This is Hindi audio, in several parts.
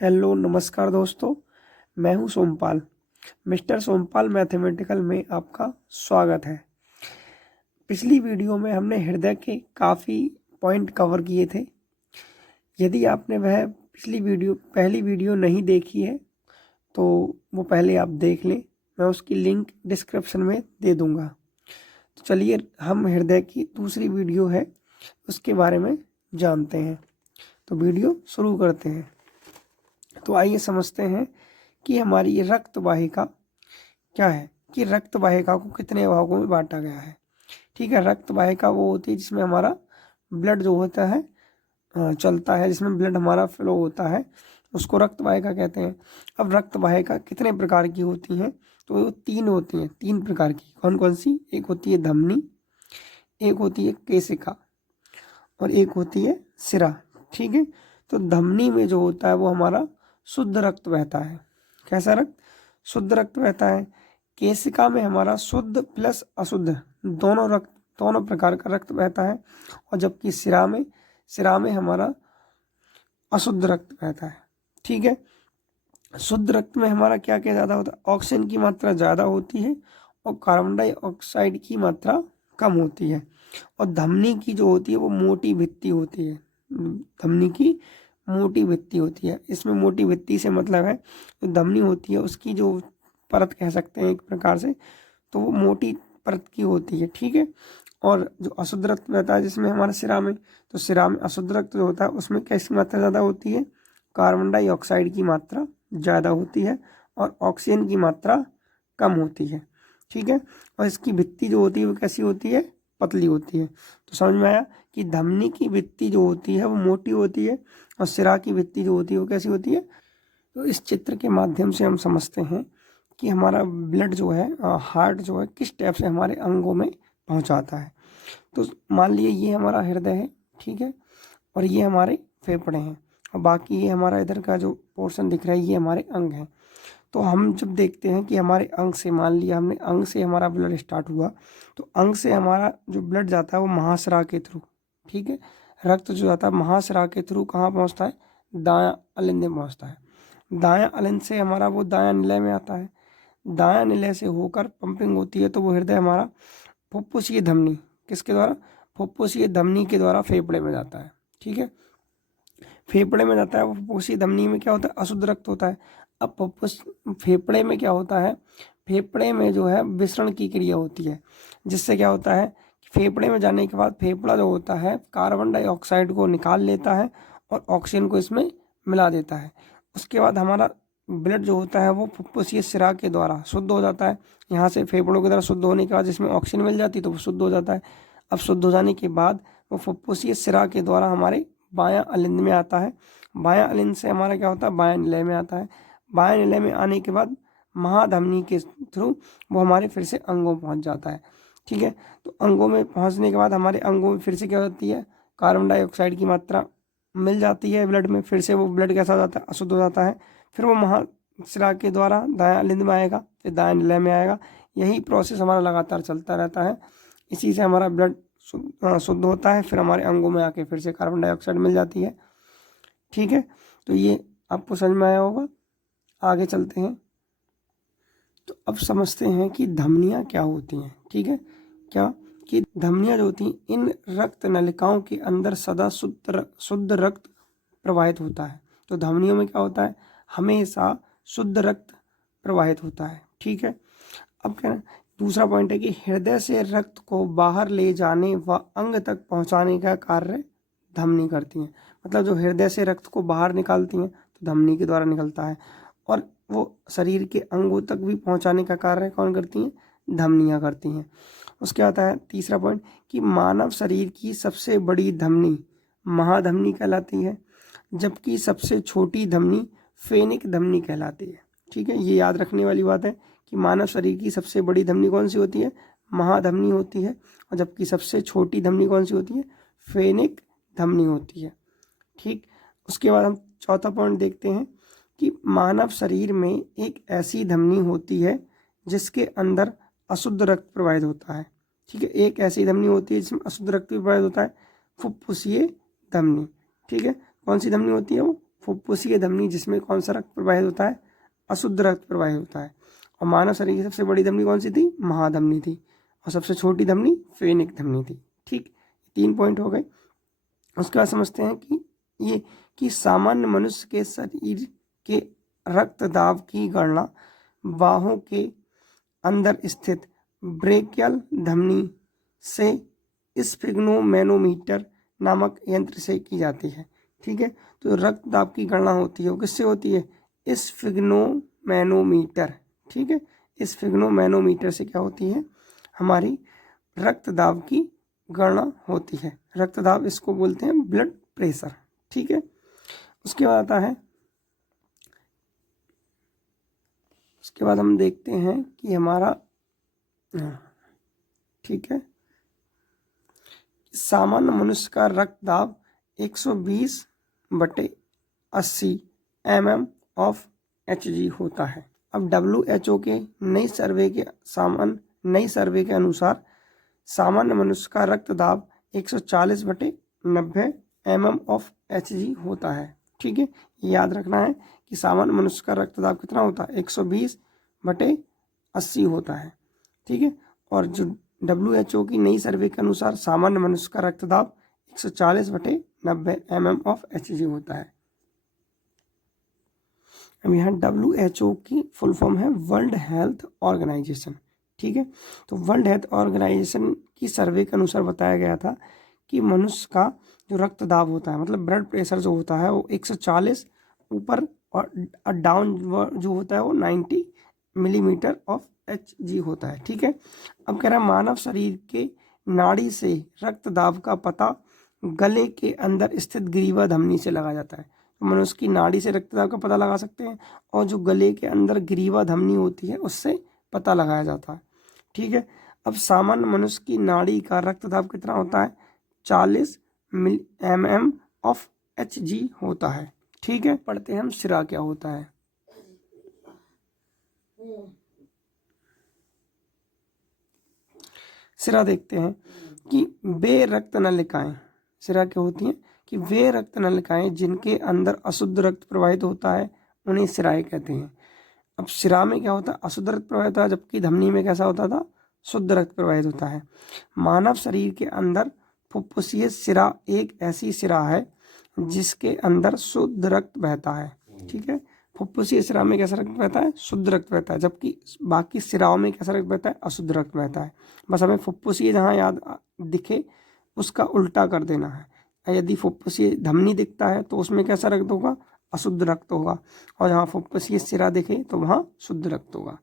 हेलो नमस्कार दोस्तों, मैं हूं सोमपाल। मिस्टर सोमपाल मैथमेटिकल में आपका स्वागत है। पिछली वीडियो में हमने हृदय के काफ़ी पॉइंट कवर किए थे। यदि आपने वह पहली वीडियो नहीं देखी है तो वो पहले आप देख लें। मैं उसकी लिंक डिस्क्रिप्शन में दे दूंगा। तो चलिए हम हृदय की दूसरी वीडियो है उसके बारे में जानते हैं। तो वीडियो शुरू करते हैं। तो आइए समझते हैं कि हमारी ये रक्त वाहिका क्या है, कि रक्त वाहिका को कितने भागों में बांटा गया है। ठीक है, रक्त वाहिका वो होती है जिसमें हमारा ब्लड जो होता है चलता है, जिसमें ब्लड हमारा फ्लो होता है, उसको रक्त वाहिका कहते हैं। अब रक्त वाहिका कितने प्रकार की होती हैं? तो वो तीन होती हैं, तीन प्रकार की। कौन कौन सी? एक होती है धमनी, एक होती है केशिका और एक होती है सिरा। ठीक है, तो धमनी में जो होता है वो हमारा शुद्ध रक्त बहता है। कैसा रक्त? शुद्ध रक्त बहता है। केशिका में हमारा शुद्ध प्लस अशुद्ध दोनों प्रकार का रक्त बहता है। और जबकि सिरा में हमारा अशुद्ध रक्त बहता है। ठीक है, शुद्ध रक्त में हमारा क्या क्या ज़्यादा होता है? ऑक्सीजन की मात्रा ज़्यादा होती है और कार्बन डाइऑक्साइड की मात्रा कम होती है। और धमनी की जो होती है वो मोटी भित्ति होती है। धमनी की मोटी भित्ति होती है। इसमें मोटी भित्ति से मतलब है जो धमनी होती है उसकी जो परत कह सकते हैं एक प्रकार से, तो वो मोटी परत की होती है। ठीक है, और जो अशुद्ध रक्त रहता है जिसमें हमारे सिरा में, तो सिरा में अशुद्ध रक्त जो होता है उसमें कैसी मात्रा ज़्यादा होती है? कार्बन डाइऑक्साइड की मात्रा ज़्यादा होती है और ऑक्सीजन की मात्रा कम होती है। ठीक है, और इसकी भित्ति जो होती है वो कैसी होती है? पतली होती है। तो समझ में आया कि धमनी की भित्ति जो होती है वो मोटी होती है और सिरा की भित्ति जो होती है वो कैसी होती है? तो इस चित्र के माध्यम से हम समझते हैं कि हमारा ब्लड जो है, हार्ट जो है, किस टाइप से हमारे अंगों में पहुंचाता है। तो मान लीजिए ये हमारा हृदय है, ठीक है, और ये हमारे फेफड़े हैं और बाकी ये हमारा इधर का जो पोर्शन दिख रहा है ये हमारे अंग हैं। तो हम जब देखते हैं कि हमारे अंग से, मान लिया हमने अंग से हमारा ब्लड स्टार्ट हुआ, तो अंग से हमारा जो ब्लड जाता है वो महाश्रा के थ्रू, ठीक है, रक्त जो जाता है महाश्रा के थ्रू कहाँ पहुँचता है? दायां अलिंद में पहुँचता है। दायां अलिंद से हमारा वो दायां निलय में आता है। दायां निलय से होकर पंपिंग होती है तो वो हृदय हमारा फुफ्फुसीय धमनी, किसके द्वारा? फुफ्फुसीय धमनी के द्वारा फेफड़े में जाता है। ठीक है, फेफड़े में जाता है। वो फुफ्फुसीय धमनी में क्या होता है? अशुद्ध रक्त होता है। अब फेफड़े में क्या होता है? फेफड़े में जो है विसरण की क्रिया होती है, जिससे क्या होता है कि फेफड़े में जाने के बाद फेफड़ा जो होता है कार्बन डाइऑक्साइड को निकाल लेता है और ऑक्सीजन को इसमें मिला देता है। उसके बाद हमारा ब्लड जो होता है वो फुफ्फुसीय सिरा के द्वारा शुद्ध हो जाता है। यहाँ से फेफड़ों की तरह शुद्ध होने के बाद जिसमें ऑक्सीजन मिल जाती है तो वो शुद्ध हो जाता है। अब शुद्ध हो जाने के बाद वो फुफ्फुसीय सिरा के द्वारा हमारे बायां अलिंद में आता है। बायां अलिंद से हमारा क्या होता है? बायां निलय में आता है। बायां निलय में आने के बाद महाधमनी के थ्रू वो हमारे फिर से अंगों में पहुंच जाता है। ठीक है, तो अंगों में पहुंचने के बाद हमारे अंगों में फिर से क्या होती है? कार्बन डाइऑक्साइड की मात्रा मिल जाती है ब्लड में। फिर से वो ब्लड कैसा हो जाता है? अशुद्ध हो जाता है। फिर वो महाशिरा के द्वारा दायां अलिंद में आएगा, फिर दायां निलय में आएगा। यही प्रोसेस हमारा लगातार चलता रहता है। इसी से हमारा ब्लड शुद्ध होता है, फिर हमारे अंगों में आके फिर से कार्बन डाइऑक्साइड मिल जाती है। ठीक है, तो ये आपको समझ में आया होगा। आगे चलते हैं। तो अब समझते हैं कि धमनियाँ क्या होती हैं। ठीक है, क्या कि धमनियाँ जो होती हैं इन रक्त नलिकाओं के अंदर सदा शुद्ध रक्त प्रवाहित होता है। तो धमनियों में क्या होता है? हमेशा शुद्ध रक्त प्रवाहित होता है। ठीक है, अब क्या है? दूसरा पॉइंट है कि हृदय से रक्त को बाहर ले जाने व अंग तक पहुंचाने का कार्य धमनी करती हैं। मतलब जो हृदय से रक्त को बाहर निकालती हैं तो धमनी के द्वारा निकलता है, और वो शरीर के अंगों तक भी पहुंचाने का कार्य कौन करती हैं? धमनियाँ करती हैं। उसके आता है तीसरा पॉइंट कि मानव शरीर की सबसे बड़ी धमनी महाधमनी कहलाती है, जबकि सबसे छोटी धमनी फेनिक धमनी कहलाती है। ठीक है, ये याद रखने वाली बात है कि मानव शरीर की सबसे बड़ी धमनी कौन सी होती है? महाधमनी होती है, और जबकि सबसे छोटी धमनी कौन सी होती है? फेनिक धमनी होती है। ठीक, उसके बाद हम चौथा पॉइंट देखते हैं कि मानव शरीर में एक ऐसी धमनी होती है जिसके अंदर अशुद्ध रक्त प्रवाहित होता है। ठीक है, एक ऐसी धमनी होती है जिसमें अशुद्ध रक्त भी प्रवाहित होता है, फुफ्फुसीय धमनी। ठीक है, कौन सी धमनी होती है वो? फुफ्फुसीय धमनी जिसमें कौन सा रक्त प्रवाहित होता है, अशुद्ध रक्त प्रवाहित होता है। और मानव शरीर की सबसे बड़ी धमनी कौन सी थी, महाधमनी थी, और सबसे छोटी धमनी फेनिक धमनी थी। ठीक, 3 पॉइंट हो गए। उसके बाद समझते हैं कि ये कि सामान्य मनुष्य के शरीर के रक्त दाब की गणना बाहों के अंदर स्थित ब्रेकियल धमनी से स्फिग्नोमेनोमीटर नामक यंत्र से की जाती है। ठीक है, तो रक्त दाब की गणना होती है वो किससे होती है, स्फिग्नोमेनोमीटर। ठीक है, स्फिग्नोमेनोमीटर से क्या होती है, हमारी रक्त दाब की गणना होती है। रक्त दाब इसको बोलते हैं ब्लड प्रेशर। ठीक है, उसके बाद आता है, उसके बाद हम देखते हैं कि हमारा, ठीक है, सामान्य मनुष्य का रक्त दाब 120/80 mm ऑफ Hg होता है। अब WHO के नई सर्वे के अनुसार सामान्य मनुष्य का रक्त दाब 140/90 mm ऑफ Hg होता है। ठीक है, याद रखना है कि सामान्य मनुष्य का रक्त दाब कितना होता है, 120/80 होता है। ठीक है, और जो WHO की नई सर्वे के अनुसार सामान्य मनुष्य का रक्त दाब 140/90 mm ऑफ Hg होता है। अब यहाँ WHO की फुल फॉर्म है वर्ल्ड हेल्थ ऑर्गेनाइजेशन। ठीक है, तो वर्ल्ड हेल्थ ऑर्गेनाइजेशन की सर्वे के अनुसार बताया गया था कि मनुष्य का जो रक्त दाब होता है, मतलब ब्लड प्रेशर जो होता है वो 140 ऊपर और डाउन जो होता है वो 90 मिलीमीटर ऑफ Hg होता है। ठीक है, अब कह रहा है मानव शरीर के नाड़ी से रक्त दाब का पता गले के अंदर स्थित ग्रीवा धमनी से लगाया जाता है। तो मनुष्य की नाड़ी से रक्त दाब का पता लगा सकते हैं, और जो गले के अंदर ग्रीवा धमनी होती है उससे पता लगाया जाता है। ठीक है, अब सामान्य मनुष्य की नाड़ी का रक्त दाब कितना होता है, 40 mm ऑफ Hg होता है। ठीक है, पढ़ते हैं हम सिरा क्या होता है। सिरा देखते हैं कि वे रक्त नलिकाएं, सिरा क्या होती हैं कि वे रक्त नलिकाएं जिनके अंदर अशुद्ध रक्त प्रवाहित होता है उन्हें सिराएं कहते हैं। अब सिरा में क्या होता है, अशुद्ध रक्त प्रवाहित होता है, जबकि धमनी में कैसा होता था, शुद्ध रक्त प्रवाहित होता है। मानव शरीर के अंदर फुफ्फुसीय सिरा एक ऐसी सिरा है जिसके अंदर शुद्ध रक्त बहता है। ठीक है, फुफ्फुसीय सिरा में कैसा रक्त बहता है, शुद्ध रक्त बहता है, जबकि बाकी सिराओं में कैसा रक्त बहता है, अशुद्ध रक्त बहता है। बस हमें फुफ्फुसीय जहाँ याद दिखे उसका उल्टा कर देना है। यदि फुफ्फुसीय धमनी दिखता है तो उसमें कैसा रक्त होगा, अशुद्ध रक्त होगा, और जहाँ फुफ्फुसीय सिरा दिखे तो वहाँ शुद्ध रक्त होगा।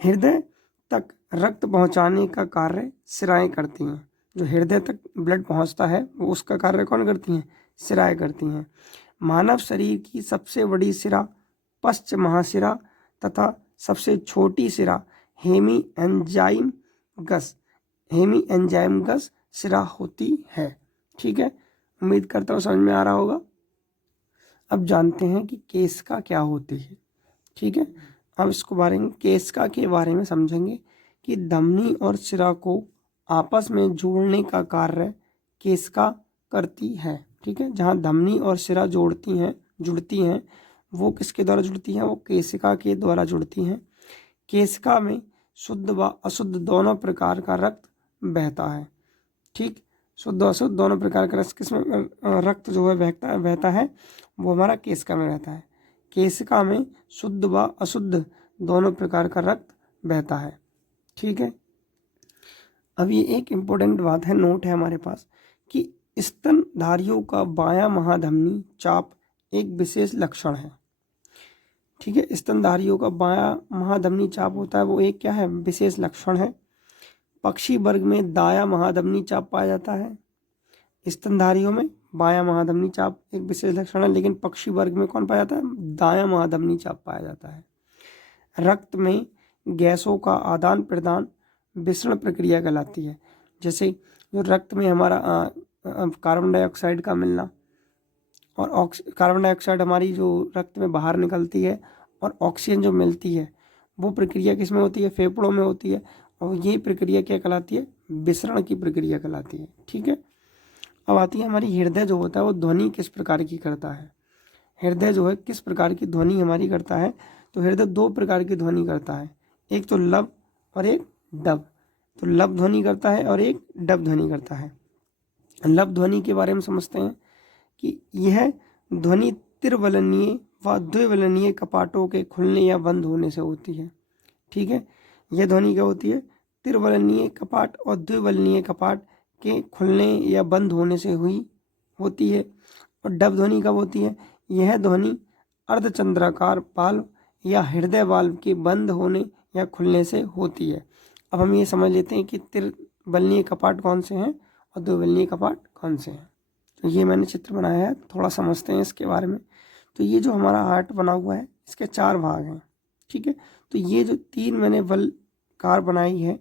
हृदय तक रक्त पहुँचाने का कार्य सिराएं करती हैं। जो हृदय तक ब्लड पहुँचता है वो उसका कार्य कौन करती हैं, सिराएं करती हैं। मानव शरीर की सबसे बड़ी सिरा पश्च महासिरा तथा सबसे छोटी सिरा हेमी एंजाइमगस सिरा होती है। ठीक है, उम्मीद करता हूँ समझ में आ रहा होगा। अब जानते हैं कि केशिका क्या होती है। ठीक है, अब इसको केशिका के बारे में समझेंगे कि धमनी और सिरा को आपस में जोड़ने का कार्य केशिका करती है। ठीक है, जहाँ धमनी और सिरा जुड़ती हैं वो किसके द्वारा जुड़ती हैं, वो केशिका के द्वारा जुड़ती हैं। केशिका में शुद्ध व अशुद्ध दोनों प्रकार का रक्त बहता है। ठीक, शुद्ध अशुद्ध दोनों प्रकार का रक्त किसमें रक्त जो है बहता है वो हमारा केशिका में रहता है। केशिका में शुद्ध व अशुद्ध दोनों प्रकार का रक्त बहता है। ठीक है, अब ये एक इम्पोर्टेंट बात है, नोट है हमारे पास कि स्तनधारियों का बायां महाधमनी चाप एक विशेष लक्षण है। ठीक है, स्तनधारियों का बायां महाधमनी चाप होता है वो एक क्या है, विशेष लक्षण है। पक्षी वर्ग में दायां महाधमनी चाप पाया जाता है। स्तनधारियों में बायां महाधमनी चाप एक विशेष लक्षण है, लेकिन पक्षी वर्ग में कौन पाया जाता है, दायां महाधमनी चाप पाया जाता है। रक्त में गैसों का आदान प्रदान विसरण प्रक्रिया कहलाती है। जैसे जो रक्त में हमारा कार्बन डाइऑक्साइड का मिलना, और कार्बन डाइऑक्साइड हमारी जो रक्त में बाहर निकलती है, और ऑक्सीजन जो मिलती है वो प्रक्रिया किस में होती है, फेफड़ों में होती है, और ये प्रक्रिया क्या कहलाती है, विसरण की प्रक्रिया कहलाती है। ठीक है, अब आती है हमारी हृदय जो होता है वो ध्वनि किस प्रकार की करता है। हृदय जो है किस प्रकार की ध्वनि हमारी करता है, तो हृदय 2 प्रकार की ध्वनि करता है, एक तो लब और एक डब। तो लब ध्वनि करता है और एक डब ध्वनि करता है। लब ध्वनि के बारे में समझते हैं कि यह ध्वनि त्रिवलनीय व द्विवलनीय कपाटों के खुलने या बंद होने से होती है। ठीक है, यह ध्वनि क्या होती है, त्रिवलनीय कपाट और द्विवलनीय कपाट के खुलने या बंद होने से हुई होती है। और डब ध्वनि कब होती है, यह ध्वनि अर्धचंद्राकार वाल्व या हृदय वाल्व के बंद होने या खुलने से होती है। अब हम ये समझ लेते हैं कि त्रिवलनीय कपाट कौन से हैं और द्विवलनीय कपाट कौन से हैं। तो ये मैंने चित्र बनाया है, थोड़ा समझते हैं इसके बारे में। तो ये जो हमारा हार्ट बना हुआ है इसके 4 भाग हैं। ठीक है, तो ये जो 3 मैंने वलकार बनाई है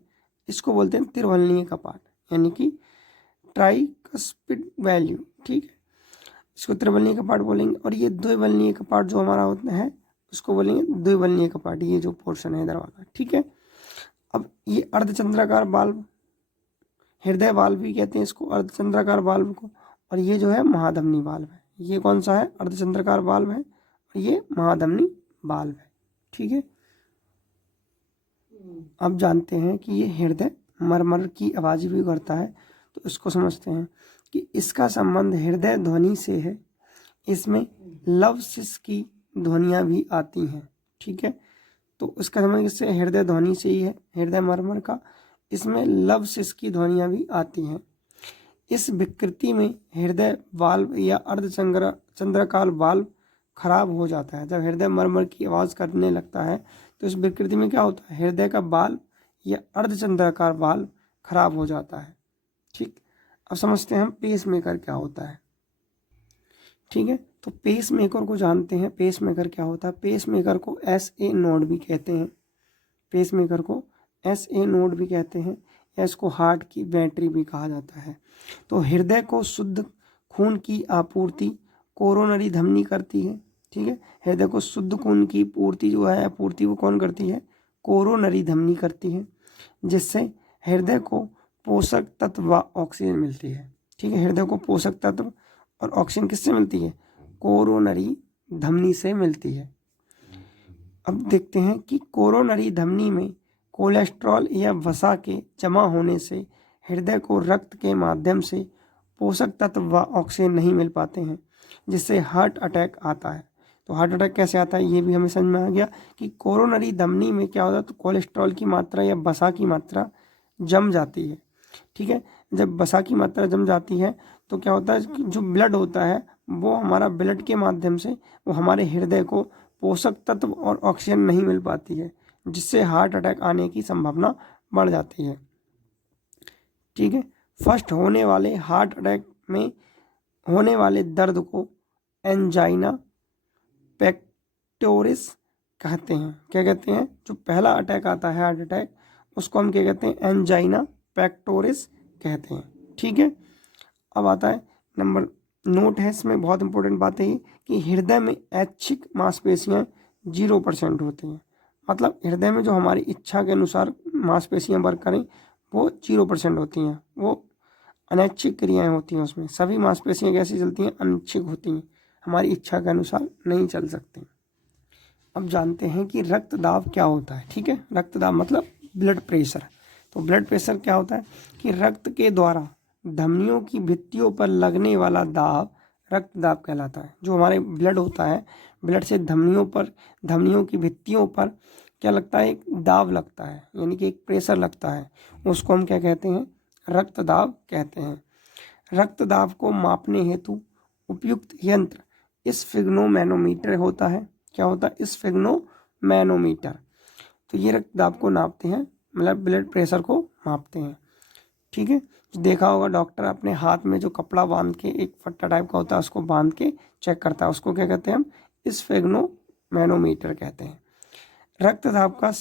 इसको बोलते हैं त्रिवलनीय कपाट, यानी कि ट्राइकस्पिड वैल्यू। ठीक है, इसको त्रिवलनीय कपाट बोलेंगे। और ये द्विवलनीय कपाट जो हमारा होता है उसको बोलेंगे द्विवलनीय कपाट, ये जो पोर्शन है इधर वाला। ठीक है, अब ये अर्धचंद्राकार वाल्व, हृदय वाल्व भी कहते हैं इसको, अर्धचंद्राकार वाल्व को। और ये जो है महाधमनी वाल्व है। ये कौन सा है, अर्धचंद्राकार वाल्व है और ये महाधमनी वाल्व है। ठीक है, अब जानते हैं कि ये हृदय मरमर की आवाज भी करता है, तो इसको समझते हैं कि इसका संबंध हृदय ध्वनि से है। इसमें लव शिश की ध्वनियाँ भी आती हैं। ठीक है, तो इसका संबंध किससे, हृदय ध्वनि से ही है, हृदय मरमर का। इसमें लव शिश की ध्वनियाँ भी आती हैं। इस विकृति में हृदय वाल्व या अर्धचंद्राकार वाल्व खराब हो जाता है। जब हृदय मरमर की आवाज़ करने लगता है तो इस विकृति में क्या होता है, हृदय का वाल्व या अर्धचंद्राकार वाल्व खराब हो जाता है। ठीक, अब समझते हैं हम पेसमेकर क्या होता है। ठीक है, तो पेसमेकर को जानते हैं। पेसमेकर क्या होता है, पेसमेकर को SA नोड भी कहते हैं, पेसमेकर को SA नोड भी कहते हैं, या इसको हार्ट की बैटरी भी कहा जाता है। तो हृदय को शुद्ध खून की आपूर्ति कोरोनरी धमनी करती है। ठीक है, हृदय को शुद्ध खून की पूर्ति जो है, आपूर्ति वो कौन करती है, कोरोनरी धमनी करती है, जिससे हृदय को पोषक तत्व व ऑक्सीजन मिलती है। ठीक है, हृदय को पोषक तत्व और ऑक्सीजन किससे मिलती है, कोरोनरी धमनी से मिलती है। अब देखते हैं कि कोरोनरी धमनी में कोलेस्ट्रॉल या वसा के जमा होने से हृदय को रक्त के माध्यम से पोषक तत्व व ऑक्सीजन नहीं मिल पाते हैं, जिससे हार्ट अटैक आता है। तो हार्ट अटैक कैसे आता है ये भी हमें समझ में आ गया कि कोरोनरी धमनी में क्या होता है, तो कोलेस्ट्रॉल की मात्रा या वसा की मात्रा जम जाती है। ठीक है, जब वसा की मात्रा जम जाती है तो क्या होता है कि जो ब्लड होता है वो हमारा ब्लड के माध्यम से वो हमारे हृदय को पोषक तत्व और ऑक्सीजन नहीं मिल पाती है, जिससे हार्ट अटैक आने की संभावना बढ़ जाती है। ठीक है, फर्स्ट होने वाले हार्ट अटैक में होने वाले दर्द को एंजाइना पेक्टोरिस कहते हैं। क्या कहते हैं, जो पहला अटैक आता है हार्ट अटैक उसको हम क्या कहते हैं, एंजाइना पेक्टोरिस कहते हैं। ठीक है, अब आता है नंबर नोट है इसमें बहुत इंपॉर्टेंट बात है कि हृदय में ऐच्छिक मांसपेशियां 0% होती हैं। मतलब हृदय में जो हमारी इच्छा के अनुसार मांसपेशियां वर्क करें वो 0% होती हैं, वो अनैच्छिक क्रियाएं होती हैं। उसमें सभी मांसपेशियां कैसी चलती हैं, अनैच्छिक होती हैं, हमारी इच्छा के अनुसार नहीं चल सकती। अब जानते हैं कि रक्तदाब क्या होता है। ठीक है, रक्तदाब मतलब ब्लड प्रेशर। तो ब्लड प्रेशर क्या होता है कि रक्त के द्वारा धमनियों की भित्तियों पर लगने वाला दाब रक्तदाब कहलाता है। जो हमारे ब्लड होता है, ब्लड से धमनियों की भित्तियों पर क्या लगता है, एक दाब लगता है, यानी कि एक प्रेशर लगता है, उसको हम क्या कहते हैं, रक्तदाब कहते हैं। रक्तदाब को मापने हेतु उपयुक्त यंत्र स्फिग्नोमैनोमीटर होता है। क्या होता है, स्फिग्नोमैनोमीटर। तो ये रक्तदाब को नापते हैं, मतलब ब्लड प्रेशर को मापते हैं। ठीक है, देखा होगा डॉक्टर अपने हाथ में जो कपड़ा बांध के एक फट्टा टाइप का होता है उसको बांध के चेक करता है, उसको क्या कहते हैं हम, स्फिग्नोमैनोमीटर कहते हैं। रक्तदाब का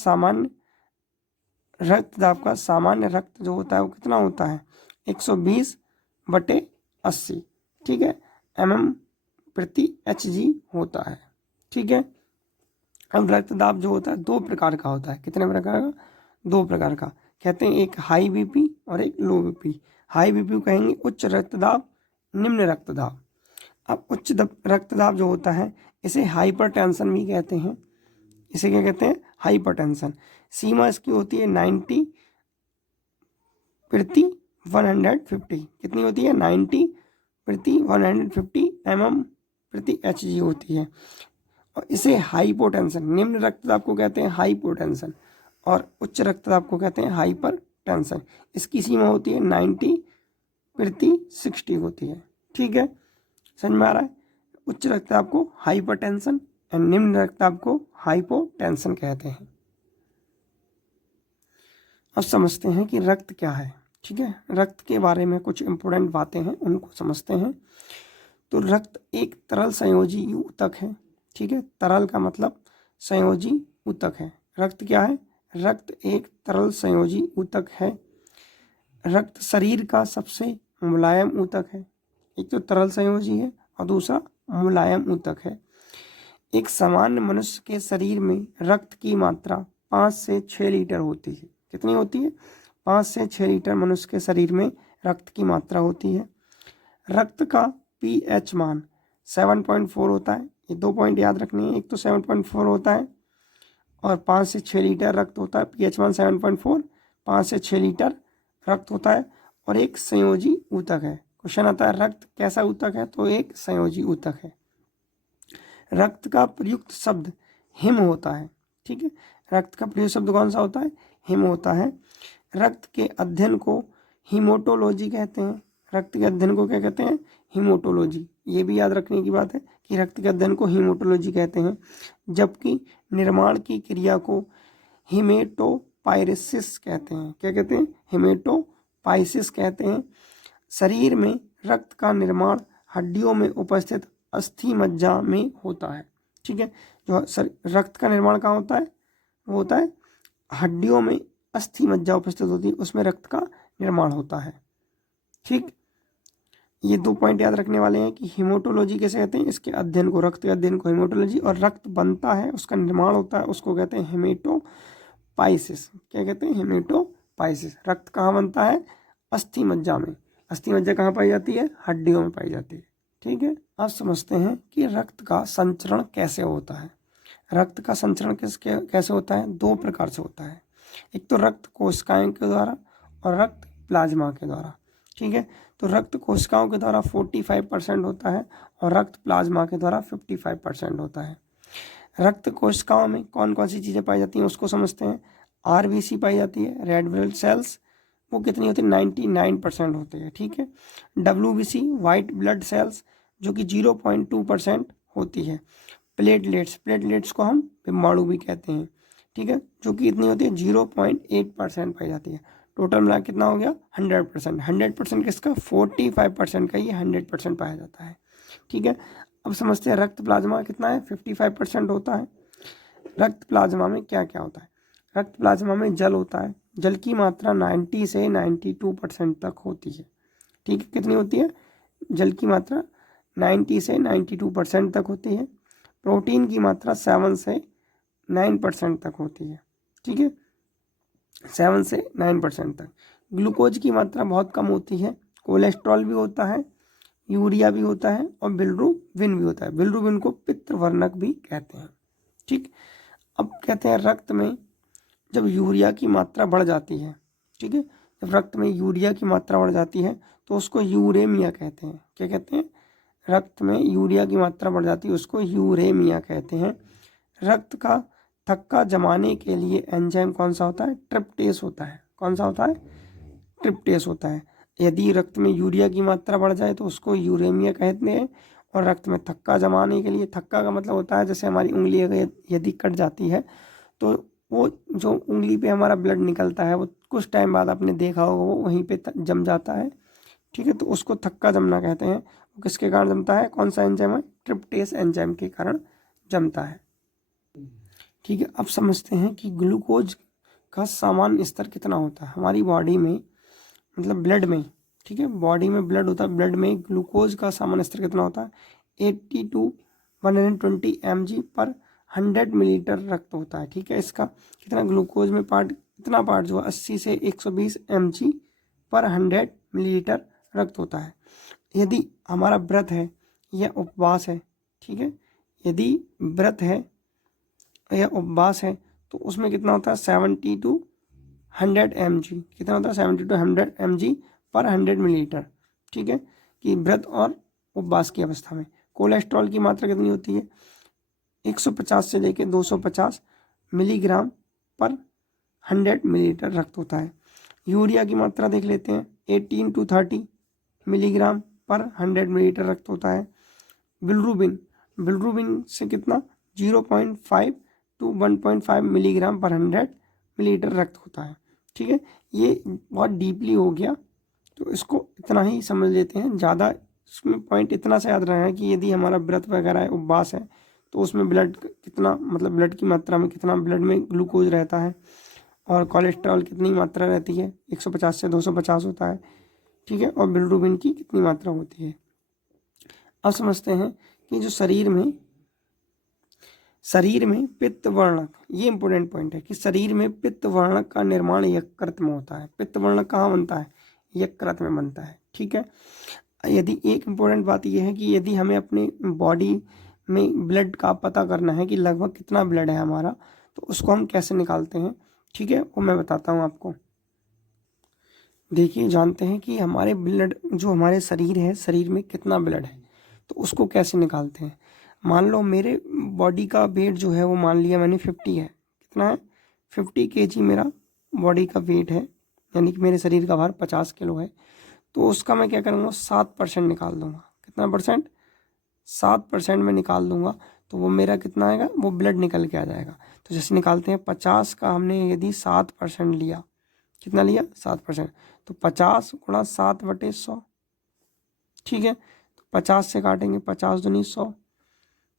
सामान्य रक्त जो होता है वो कितना होता है, 120/80। ठीक है, mm/Hg होता है। ठीक है, अब रक्तदाब जो होता है 2 प्रकार का होता है। कितने प्रकार का, 2 प्रकार का। कहते हैं एक हाई बीपी और एक लो बीपी। हाई बीपी को कहेंगे उच्च रक्तदाब, निम्न रक्तदाब। अब उच्च रक्तदाब जो होता है इसे हाइपरटेंशन भी कहते हैं। इसे क्या कहते हैं? हाइपरटेंशन। सीमा इसकी होती है 90 प्रति 150। कितनी होती है? 90 प्रति 150 mm प्रति HG होती है। और इसे हाइपोटेंशन, निम्न रक्तदाब को कहते हैं हाइपोटेंशन और उच्च रक्तदाब को कहते हैं हाइपरटेंशन। इसकी सीमा होती है 90 प्रति 60 होती है। ठीक है, समझ में आ रहा है? उच्च रक्तदाब को हाइपरटेंशन और निम्न रक्तदाब को हाइपोटेंशन कहते हैं। अब समझते हैं कि रक्त क्या है। ठीक है, रक्त के बारे में कुछ इंपॉर्टेंट बातें हैं, उनको समझते हैं। तो रक्त एक तरल संयोजी ऊतक है। ठीक है, तरल का मतलब संयोजी ऊतक है। रक्त क्या है? रक्त एक तरल संयोजी ऊतक है। रक्त शरीर का सबसे मुलायम ऊतक है। एक तो तरल संयोजी है और दूसरा मुलायम ऊतक है। एक सामान्य मनुष्य के शरीर में रक्त की मात्रा 5 से 6 लीटर होती है। कितनी होती है? 5 से 6 लीटर मनुष्य के शरीर में रक्त की मात्रा होती है। रक्त का pH मान 7.4 होता है। ये 2 पॉइंट याद रखने हैं, एक तो 7.4 होता है और 5 से 6 लीटर रक्त होता है। pH मान 7.4, 5 से 6 लीटर रक्त होता है और एक संयोजी ऊतक है। क्वेश्चन आता है रक्त कैसा ऊतक है? तो एक संयोजी ऊतक है। रक्त का प्रयुक्त शब्द हिम होता है। ठीक है, रक्त का प्रयुक्त शब्द कौन सा होता है? हिम होता है। रक्त के अध्ययन को हीमोटोलॉजी कहते हैं। रक्त के अध्ययन को क्या कहते हैं? हीमोटोलॉजी। ये भी याद रखने की बात है कि रक्त के अध्ययन को हीमोटोलॉजी कहते हैं, जबकि निर्माण की क्रिया को हेमेटोपाइरेसिस कहते हैं। क्या कहते हैं? हेमेटोपाइसिस कहते हैं। शरीर में रक्त का निर्माण हड्डियों में उपस्थित अस्थि मज्जा में होता है। ठीक है, जो रक्त का निर्माण कहाँ होता है? वो होता है हड्डियों में, अस्थि मज्जा उपस्थित होती है, उसमें रक्त का निर्माण होता है। ठीक, ये 2 पॉइंट याद रखने वाले हैं कि हीमोटोलॉजी कैसे कहते हैं? इसके अध्ययन को, रक्त के अध्ययन को हीमोटोलॉजी, और रक्त बनता है, उसका निर्माण होता है, उसको कहते हैं हेमेटोपाइसिस। क्या कहते हैं? हेमेटोपाइसिस। रक्त कहाँ बनता है? अस्थि मज्जा में। अस्थि मज्जा कहाँ पाई जाती है? हड्डियों में पाई जाती है। ठीक है, अब समझते हैं कि रक्त का संचरण कैसे होता है। रक्त का संचरण कैसे होता है? 2 प्रकार से होता है। एक तो रक्त कोशिकाओं के द्वारा और रक्त प्लाज्मा के द्वारा। ठीक है, तो रक्त कोशिकाओं के द्वारा 45% होता है और रक्त प्लाज्मा के द्वारा 55% होता है। रक्त कोशिकाओं में कौन कौन सी चीज़ें पाई जाती हैं उसको समझते हैं। RBC पाई जाती है, रेड ब्लड सेल्स, वो कितनी होती है? 99% होती है। ठीक है, WBC वाइट ब्लड सेल्स जो कि 0.2% होती है। प्लेटलेट्स को हम बिम्बाणु भी कहते हैं। ठीक है, जो कि इतनी होती है 0.8% पाई जाती है। टोटल मिला कितना हो गया? 100%। 100% किसका? 45% का ही 100% पाया जाता है। ठीक है, अब समझते हैं रक्त प्लाज्मा कितना है? 55% होता है। रक्त प्लाज्मा में क्या क्या होता है? रक्त प्लाज्मा में जल होता है। जल की मात्रा 90 से 92% तक होती है। ठीक है, कितनी होती है? जल की मात्रा 90 से 92% तक होती है। प्रोटीन की मात्रा 7 से 9% तक होती है। ठीक है, 7 से 9% तक। ग्लूकोज की मात्रा बहुत कम होती है। कोलेस्ट्रॉल भी होता है, यूरिया भी होता है और बिलिरुबिन भी होता है। बिलिरुबिन को पित्तवर्णक भी कहते हैं। ठीक, अब कहते हैं रक्त में जब यूरिया की मात्रा बढ़ जाती है, ठीक है, जब रक्त में यूरिया की मात्रा बढ़ जाती है तो उसको यूरेमिया कहते हैं। क्या कहते हैं? रक्त में यूरिया की मात्रा बढ़ जाती है, उसको यूरेमिया कहते हैं। रक्त का थक्का जमाने के लिए एंजाइम कौन सा होता है? ट्रिप्टेस होता है। कौन सा होता है? ट्रिप्टेस होता है। यदि रक्त में यूरिया की मात्रा बढ़ जाए तो उसको यूरेमिया कहते हैं। और रक्त में थक्का जमाने के लिए, थक्का का मतलब होता है जैसे हमारी उंगली अगर यदि कट जाती है तो वो जो उंगली पे हमारा ब्लड निकलता है वो कुछ टाइम बाद आपने देखा होगा वो वहीं पे जम जाता है। ठीक है, तो उसको थक्का जमना कहते हैं। वो किसके कारण जमता है? कौन सा एंजाइम है? ट्रिप्टेस एंजाइम के कारण जमता है। ठीक है, अब समझते हैं कि ग्लूकोज का सामान्य स्तर कितना होता है हमारी बॉडी में, मतलब ब्लड में। ठीक है, बॉडी में ब्लड होता है, ब्लड में ग्लूकोज का सामान्य स्तर कितना होता है? 80 to 120 mg पर 100 मिलीलीटर रक्त होता है। ठीक है, इसका कितना ग्लूकोज में पार्ट, इतना पार्ट जो है 80 से 120 mg पर 100 मिलीलीटर रक्त होता है। यदि हमारा ब्रथ है, या उपवास है, ठीक है, यदि व्रत है या उपवास है तो उसमें कितना होता है 70 to 100 mg, कितना होता है 70 to 100 mg पर 100 मिलीलीटर, ठीक है, कि व्रत और उपवास की अवस्था में। कोलेस्ट्रॉल की मात्रा कितनी होती है 150 से लेकर 250 मिलीग्राम पर 100 मिलीलीटर रक्त होता है। यूरिया की मात्रा देख लेते हैं 18 to 30 मिलीग्राम पर 100 मिलीलीटर रक्त होता है। बिलरुबिन से कितना 0.5 to 1.5 मिलीग्राम पर 100 मिलीलीटर रक्त होता है, ठीक है। ये बहुत डीपली हो गया तो इसको इतना ही समझ लेते हैं, ज़्यादा इसमें पॉइंट इतना सा याद रखना है कि यदि हमारा व्रत वगैरह है, उपवास है, तो उसमें ब्लड कितना, मतलब ब्लड की मात्रा में कितना ब्लड में ग्लूकोज रहता है और कोलेस्ट्रॉल कितनी मात्रा रहती है 150 से 250 होता है, ठीक है, और बिलरुबिन की कितनी मात्रा होती है। अब समझते हैं कि जो शरीर में पित्त वर्णक, ये इंपॉर्टेंट पॉइंट है कि शरीर में पित्त वर्णक का निर्माण यकृत में होता है। पित्त वर्णक कहाँ बनता है, यकृत में बनता है, ठीक है। यदि एक इम्पोर्टेंट बात यह है कि यदि हमें अपने बॉडी में ब्लड का पता करना है कि लगभग कितना ब्लड है हमारा, तो उसको हम कैसे निकालते हैं, ठीक है, वो मैं बताता हूँ आपको। देखिए, जानते हैं कि हमारे ब्लड, जो हमारे शरीर है, शरीर में कितना ब्लड है, तो उसको कैसे निकालते हैं। मान लो मेरे बॉडी का वेट जो है वो मान लिया मैंने 50 है, कितना है 50 kg मेरा बॉडी का वेट है, यानी कि मेरे शरीर का भार 50 किलो है। तो उसका मैं क्या करूँगा 7% निकाल दूंगा, कितना परसेंट 7% में निकाल दूंगा, तो वो मेरा कितना आएगा, वो ब्लड निकल के आ जाएगा। तो जैसे निकालते हैं 50 का हमने यदि 7% लिया, कितना लिया 7%, तो 50 गुणा 7/100, ठीक है। तो 50 से काटेंगे 50 दूनी 100,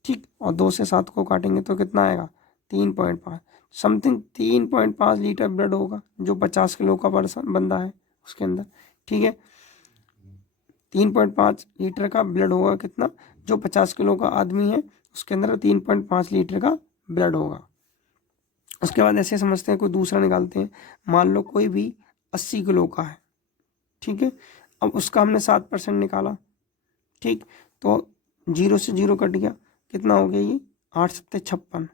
ठीक, और 2 से 7 को काटेंगे तो कितना आएगा 3.5 समथिंग 3.5 लीटर ब्लड होगा जो 50 किलो का पर्सन बंदा है उसके अंदर, ठीक है। 3.5 लीटर का ब्लड होगा, कितना, जो 50 किलो का आदमी है उसके अंदर 3.5 लीटर का ब्लड होगा। उसके बाद ऐसे समझते हैं, कोई दूसरा निकालते हैं। मान लो कोई भी 80 किलो का है, ठीक है, अब उसका हमने 7% निकाला, ठीक, तो 0 से 0 कट गया, कितना हो गया ये 8 7 56,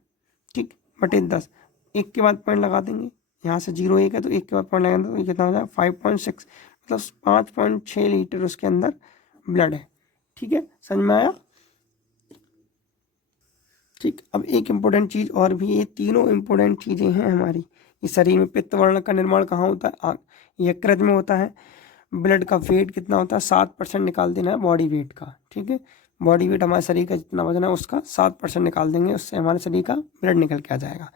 ठीक, बटे 10, एक के बाद पॉइंट लगा देंगे, यहाँ से 0 1 है तो एक के बाद पॉइंट लगाएंगे तो ये कितना हो जाएगा 5.6, मतलब 5.6 लीटर उसके अंदर ब्लड है, ठीक है, समझ में आया, ठीक। अब एक इम्पोर्टेंट चीज़ और भी, ये तीनों इम्पोर्टेंट चीज़ें हैं हमारी। इस शरीर में पित्त वर्ण का निर्माण कहाँ होता है, यकृत में होता है। ब्लड का वेट कितना होता है 7% निकाल देना है बॉडी वेट का, ठीक है। बॉडी वेट हमारे शरीर का जितना वजन है उसका 7% निकाल देंगे, उससे हमारे शरीर का ब्लड निकल के आ जाएगा।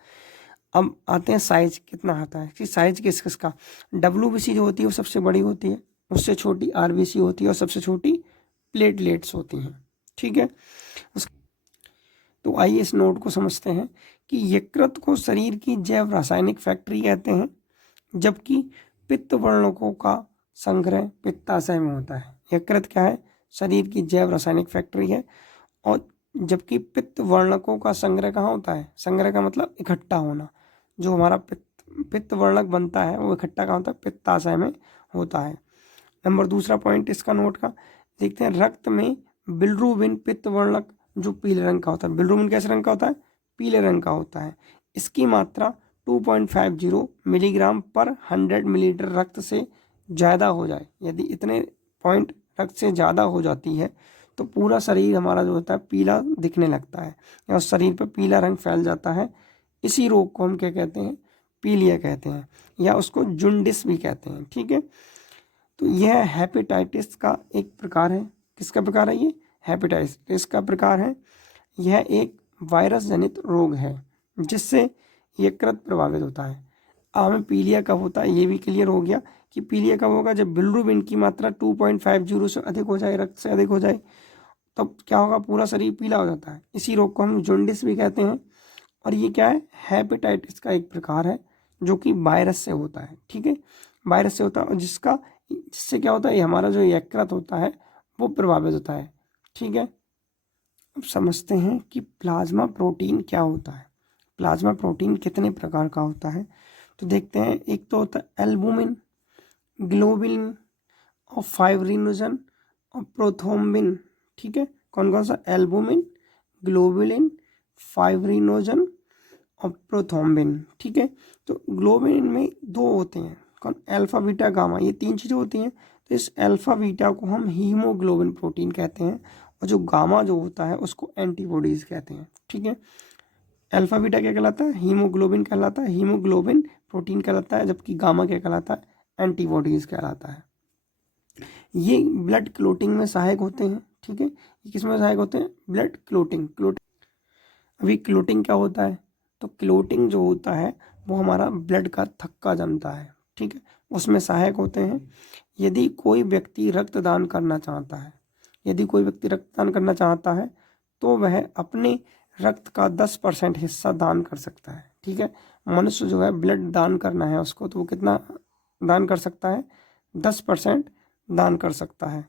अब आते हैं साइज कितना आता है, कि साइज किस किस का, WBC जो होती है वो सबसे बड़ी होती है, उससे छोटी RBC होती है और सबसे छोटी प्लेटलेट्स होती हैं, ठीक है। तो आइए इस नोट को समझते हैं कि यकृत को शरीर की जैव रासायनिक फैक्ट्री कहते हैं, जबकि पित्त वर्णकों का संग्रह पित्ताशय में होता है। यकृत क्या है, शरीर की जैव रासायनिक फैक्ट्री है, और जबकि पित्त वर्णकों का संग्रह कहाँ होता है, संग्रह का मतलब इकट्ठा होना, जो हमारा पित्त वर्णक बनता है वो इकट्ठा कहाँ होता है, पित्ताशय में होता है। नंबर दूसरा पॉइंट इसका नोट का देखते हैं, रक्त में बिलरुबिन पित्त वर्णक जो पीले रंग का होता है, बिलरुबिन कैसे रंग का होता है, पीले रंग का होता है, इसकी मात्रा 2.50 मिलीग्राम पर 100 मिलीलीटर रक्त से ज़्यादा हो जाए, यदि इतने पॉइंट रक्त से ज़्यादा हो जाती है तो पूरा शरीर हमारा जो होता है पीला दिखने लगता है, या शरीर पर पीला रंग फैल जाता है। इसी रोग को हम क्या कहते हैं, पीलिया कहते हैं, या उसको जुंडिस भी कहते हैं, ठीक है। तो यह हेपेटाइटिस का एक प्रकार है, किसका प्रकार है ये, हेपेटाइटिस का प्रकार है। यह एक वायरस जनित रोग है जिससे यकृत प्रभावित होता है। अब हमें पीलिया कब होता है ये भी क्लियर हो गया कि पीलिया कब होगा, जब बिलरुबिन की मात्रा 2.50 से अधिक हो जाए, रक्त से अधिक हो जाए, तब क्या होगा, पूरा शरीर पीला हो जाता है। इसी रोग को हम जॉन्डिस भी कहते हैं, और ये क्या है, हेपेटाइटिस का एक प्रकार है जो कि वायरस से होता है, ठीक है, वायरस से होता है, और जिससे क्या होता है, ये हमारा जो यकृत होता है वो प्रभावित होता है, ठीक है। अब समझते हैं कि प्लाज्मा प्रोटीन क्या होता है, प्लाज्मा प्रोटीन कितने प्रकार का होता है। तो देखते हैं, एक तो होता है एल्बुमिन, ग्लोबिन और फाइब्रिनोजन और प्रोथ्रोम्बिन, ठीक है, कौन कौन सा? एल्बुमिन, ग्लोबुलिन, फाइब्रिनोजन और प्रोथ्रोम्बिन। ठीक है, तो ग्लोबुलिन में दो होते हैं, कौन? अल्फा बीटा गामा, ये तीन चीज़ें होती हैं। तो इस अल्फा बीटा को हम हीमोग्लोबिन प्रोटीन कहते हैं और जो गामा जो होता है उसको एंटीबॉडीज कहते हैं। ठीक है, अल्फा बीटा क्या कहलाता है? हीमोग्लोबिन कहलाता है, हीमोग्लोबिन प्रोटीन कहलाता है, जबकि गामा क्या कहलाता है? एंटीबॉडीज कहलाता है। ये ब्लड क्लोटिंग में सहायक होते हैं। ठीक है, ये किस में सहायक होते हैं? Blood clotting. अभी क्लोटिंग क्या होता है? तो क्लोटिंग जो होता है वो हमारा ब्लड का थक्का जमता है। ठीक है, उसमें सहायक होते हैं। यदि कोई व्यक्ति रक्तदान करना चाहता है, यदि कोई व्यक्ति रक्तदान करना चाहता है तो वह अपने रक्त का 10% हिस्सा दान कर सकता है। ठीक है, मनुष्य जो है ब्लड दान करना है उसको, तो वो कितना दान कर सकता है? 10% दान कर सकता है।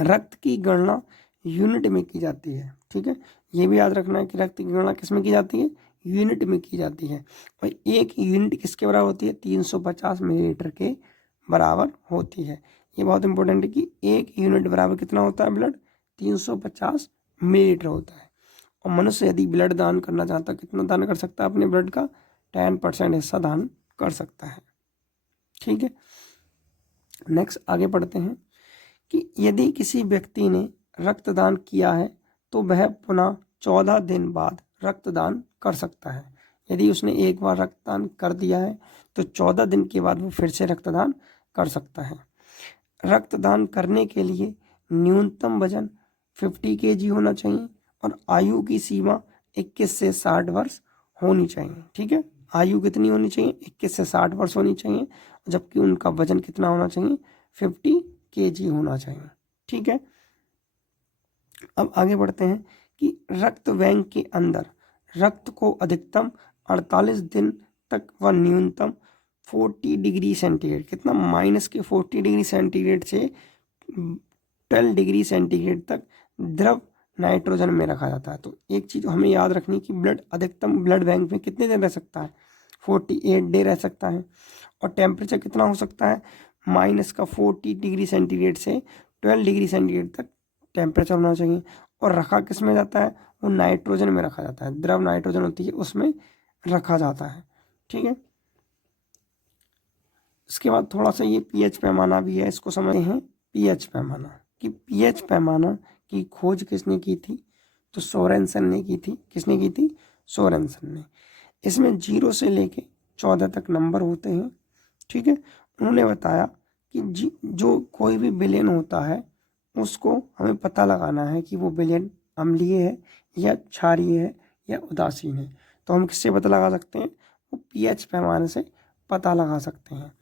रक्त की गणना यूनिट में की जाती है। ठीक है, ये भी याद रखना है कि रक्त की गणना किस में की जाती है? यूनिट में की जाती है। और एक यूनिट किसके बराबर होती है? 350 मिलीलीटर के बराबर होती है। ये बहुत इंपॉर्टेंट है कि एक यूनिट बराबर कितना होता है? ब्लड 350 मिलीलीटर होता है। और मनुष्य यदि ब्लड दान करना चाहता है, कितना दान कर सकता है अपने ब्लड का? 10% हिस्सा दान कर सकता है। ठीक है, नेक्स्ट आगे पढ़ते हैं कि यदि किसी व्यक्ति ने रक्तदान किया है तो वह पुनः 14 दिन बाद रक्तदान कर सकता है। यदि उसने एक बार रक्तदान कर दिया है तो 14 दिन के बाद वो फिर से रक्तदान कर सकता है। रक्तदान करने के लिए न्यूनतम वजन 50 kg होना चाहिए और आयु की सीमा 21 से 60 वर्ष होनी चाहिए। ठीक है, आयु कितनी होनी चाहिए? 21 से 60 वर्ष होनी चाहिए, जबकि उनका वजन कितना होना चाहिए? 50 kg होना चाहिए। ठीक है, अब आगे बढ़ते हैं कि रक्त बैंक के अंदर रक्त को अधिकतम 48 दिन तक व न्यूनतम 40 डिग्री सेंटीग्रेड, कितना? -40 डिग्री सेंटीग्रेड से 12 डिग्री सेंटीग्रेड तक द्रव नाइट्रोजन में रखा जाता है। तो एक चीज़ हमें याद रखनी कि ब्लड अधिकतम ब्लड बैंक में कितने दिन रह सकता है? 48 डे रह सकता है। और टेम्परेचर कितना हो सकता है? -40 डिग्री सेंटीग्रेड से 12 डिग्री सेंटीग्रेड तक टेम्परेचर होना चाहिए। और रखा किस में जाता है? वो नाइट्रोजन में रखा जाता है, द्रव नाइट्रोजन होती है उसमें रखा जाता है। ठीक है, इसके बाद थोड़ा सा ये पीएच पैमाना भी है, इसको समझते हैं। पीएच पैमाना, कि पीएच पैमाना की खोज किसने की थी? तो सोरेनसन ने की थी। किसने की थी? सोरेनसन ने। इसमें 0 से लेके 14 तक नंबर होते हैं। ठीक है, उन्होंने बताया कि जो कोई भी विलयन होता है उसको हमें पता लगाना है कि वो विलयन अम्लीय है या क्षारीय है या उदासीन है। तो हम किससे पता लगा सकते हैं? वो पीएच पैमाने से पता लगा सकते हैं।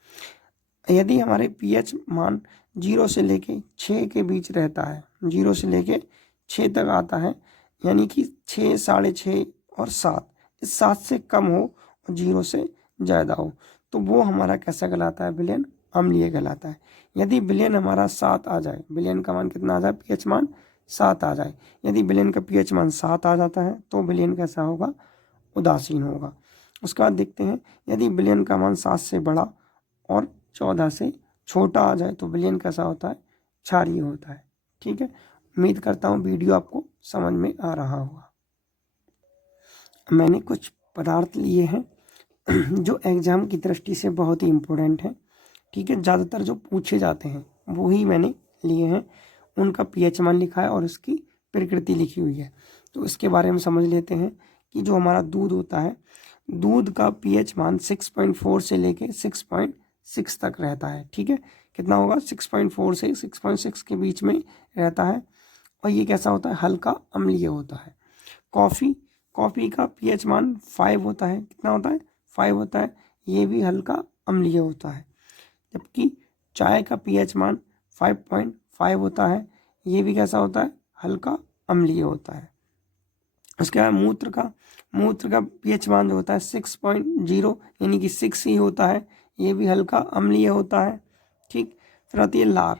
यदि हमारे पीएच मान 0 से लेके 6 के बीच रहता है, 0 से लेके 6 तक आता है, यानी कि 6, 6.5 और 7, इस 7 से कम हो और 0 से ज़्यादा हो, तो वो हमारा कैसा कहलाता है? विलयन अम्लीय कहलाता है। यदि विलयन हमारा 7 आ जाए, विलयन का मान कितना आ जाए? पीएच मान 7 आ जाए, यदि विलयन का पीएच मान 7 आ जाता है तो विलयन कैसा होगा? उदासीन होगा। उसके बाद देखते हैं, यदि विलयन का मान 7 से बड़ा और 14 से छोटा आ जाए तो विलयन कैसा होता है? क्षारीय होता है। ठीक है, उम्मीद करता हूँ वीडियो आपको समझ में आ रहा होगा। मैंने कुछ पदार्थ लिए हैं जो एग्जाम की दृष्टि से बहुत ही इम्पोर्टेंट है। ठीक है, ज़्यादातर जो पूछे जाते हैं वो ही मैंने लिए हैं। उनका पीएच मान लिखा है और उसकी प्रकृति लिखी हुई है। तो इसके बारे में समझ लेते हैं कि जो हमारा दूध होता है, दूध का पीएच मान 6.4 से लेके 6.6 तक रहता है। ठीक है, कितना होगा? 6.4 से 6.6 के बीच में रहता है। और ये कैसा होता है? हल्का अम्लीय होता है। कॉफ़ी का पीएच मान 5 होता है। कितना होता है? 5 होता है। ये भी हल्का अम्लीय होता है। जबकि चाय का पीएच मान 5.5 होता है। ये भी कैसा होता है? हल्का अम्लीय होता है। उसके बाद मूत्र का पीएच मान जो होता है 6.0, यानी कि 6 ही होता है। ये भी हल्का अम्लीय होता है। ठीक, फिर आती है लार।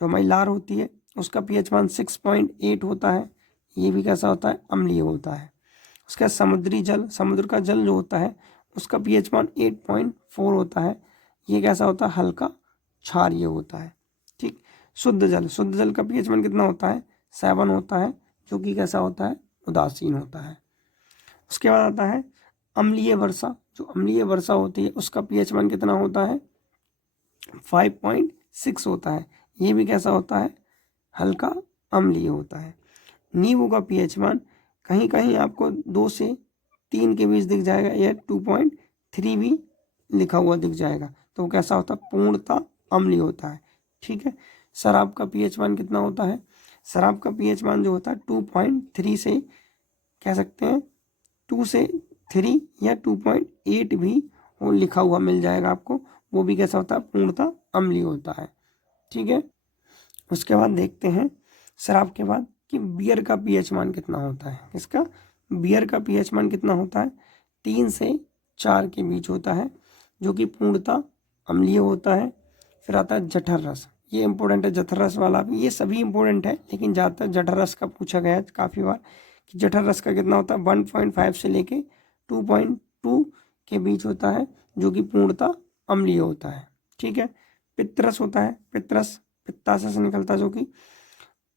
जो हमारी लार होती है उसका पीएच मान 6.8 होता है। ये भी कैसा होता है? अम्लीय होता है। उसके बाद समुद्र का जल जो होता है उसका पीएच मान 8.4 होता है। ये कैसा होता है? हल्का क्षारीय होता है। ठीक, शुद्ध जल का पीएच मान कितना होता है? 7 होता है, जो कि कैसा होता है, उदासीन होता है। उसके बाद आता है अम्लीय वर्षा। जो अम्लीय वर्षा होती है उसका पीएच मान कितना होता है, 5.6 होता है। ये भी कैसा होता है, हल्का अम्लीय होता है। नींबू का पीएच मान कहीं कहीं आपको 2 से 3 के बीच दिख जाएगा, या 2.3 भी लिखा हुआ दिख जाएगा, तो वो कैसा होता है, पूर्णतः अम्लीय होता है। ठीक है। शराब का पीएच मान कितना होता है, शराब का पीएच मान जो होता है 2.3 से कह सकते हैं 2 से 3 या 2.8 भी वो लिखा हुआ मिल जाएगा आपको, वो भी कैसा होता है, पूर्णतः अम्लीय होता है। ठीक है। उसके बाद देखते हैं शराब के बाद कि बियर का पीएच मान कितना होता है। इसका बियर का पीएच मान कितना होता है, 3 से 4 के बीच होता है, जो कि पूर्णतः अम्लीय होता है। फिर आता है जठर रस, ये इंपॉर्टेंट है, जठर रस वाला भी, ये सभी इंपॉर्टेंट है, लेकिन ज़्यादातर जठर रस का पूछा गया है काफ़ी बार कि जठर रस का कितना होता है, 1.5 से लेके 2.2 के बीच होता है, जो कि पूर्णतः अम्लीय होता है। ठीक है। पित्तरस होता है, पित्तरस पित्ताशय से निकलता है, जो कि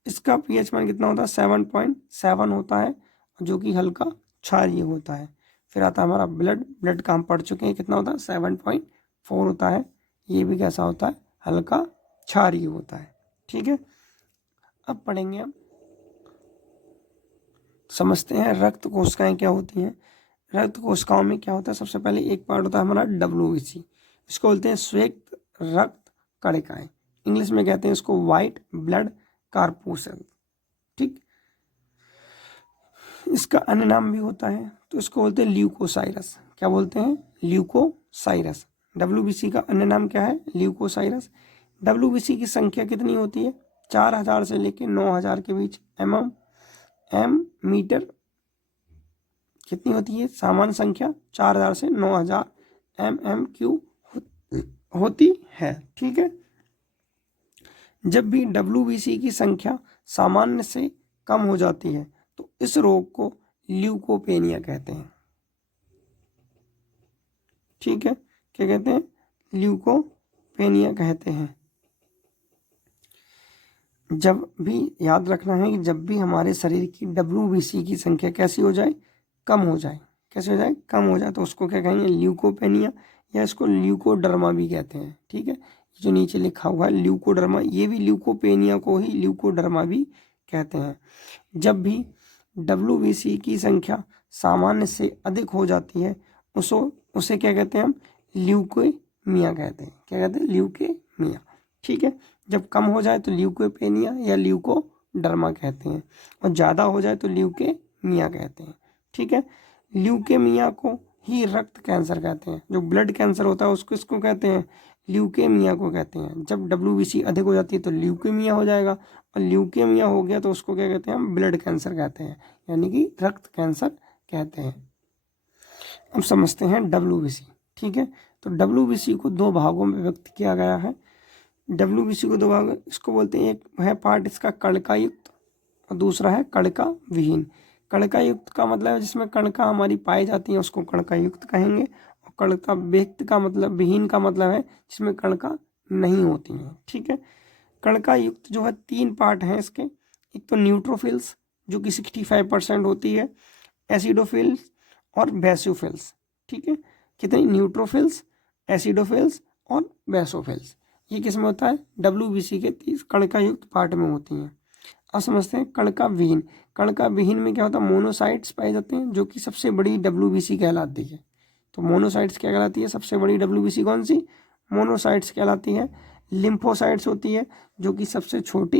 इसका पीएच मान कितना होता है, 7.7 होता है, जो कि हल्का क्षारीय होता है। फिर आता है हमारा ब्लड, ब्लड का हम पढ़ चुके हैं, कितना होता है, 7.4 होता है, ये भी कैसा होता है, हल्का क्षारीय होता है। ठीक है। अब पढ़ेंगे हम, समझते हैं रक्त कोशिकाएं क्या होती हैं। रक्त कोशिकाओं में क्या होता है, सबसे पहले एक पार्ट होता है हमारा WBC, इसको बोलते हैं श्वेत रक्त कणिकाएं, इंग्लिश में कहते हैं इसको वाइट ब्लड कार्पूसल। ठीक। इसका अन्य नाम भी होता है, तो इसको बोलते हैं ल्यूकोसाइरस। क्या बोलते हैं, ल्यूकोसाइरस। WBC का अन्य नाम क्या है, ल्यूकोसाइरस। WBC की संख्या कितनी होती है, 4000 से लेकर 9000 के बीच एम मीटर कितनी होती है, सामान्य संख्या 4000 से 9000 MMQ होती है। ठीक है। जब भी WBC की संख्या सामान्य से कम हो जाती है तो इस रोग को ल्यूकोपेनिया कहते हैं। ठीक है। क्या कहते हैं, ल्यूकोपेनिया कहते हैं। जब भी याद रखना है कि जब भी हमारे शरीर की WBC की संख्या कैसी हो जाए, कम हो जाए, कैसे हो जाए, कम हो जाए, तो उसको क्या कहेंगे, ल्यूकोपेनिया, या इसको ल्यूकोडर्मा भी कहते हैं। ठीक है। जो नीचे लिखा हुआ है ल्यूकोडर्मा, ये भी ल्यूकोपेनिया को ही ल्यूकोडर्मा भी कहते हैं। जब भी WBC की संख्या सामान्य से अधिक हो जाती है उसे क्या कहते हैं, हम ल्यूकेमिया कहते हैं। क्या कहते हैं, ल्यूकेमिया। ठीक है। जब कम हो जाए तो ल्यूकोपेनिया या ल्यूकोडर्मा कहते हैं, और ज़्यादा हो जाए तो ल्यूकेमिया कहते हैं। ठीक है। ल्यूकेमिया को ही रक्त कैंसर कहते हैं। जो ब्लड कैंसर होता है उसको इसको कहते हैं, ल्यूकेमिया को कहते हैं। जब WBC अधिक हो जाती है तो ल्यूकेमिया हो जाएगा, और ल्यूकेमिया हो गया तो उसको क्या कहते हैं, हम ब्लड कैंसर कहते हैं, यानी कि रक्त कैंसर कहते हैं। अब समझते हैं WBC। ठीक है। तो WBC को 2 भागों में व्यक्त किया गया है। WBC को 2 भाग, इसको बोलते हैं, एक है पार्ट इसका कणका युक्त और दूसरा है कणका विहीन। कणका युक्त का मतलब है जिसमें कणका हमारी पाई जाती है, उसको कणका युक्त कहेंगे। और कणका विहीन का मतलब, विहीन का मतलब है जिसमें कणका नहीं होती है। ठीक है। कणका युक्त जो है 3 पार्ट हैं इसके, एक तो न्यूट्रोफिल्स जो कि 65% होती है, एसिडोफिल्स और बेसोफिल्स। ठीक है। कितनी, न्यूट्रोफिल्स, एसिडोफिल्स और बेसोफिल्स, ये किस में होता है, WBC के 30 कणका युक्त पार्ट में होती हैं। अब समझते हैं कणका विहीन। कणका विहीन में क्या होता है, मोनोसाइट्स पाए जाते हैं, जो कि सबसे बड़ी WBC कहलाती है। तो मोनोसाइट्स क्या कहलाती है, सबसे बड़ी WBC कौन सी, मोनोसाइट्स कहलाती है। लिम्फोसाइट्स होती है जो कि सबसे छोटी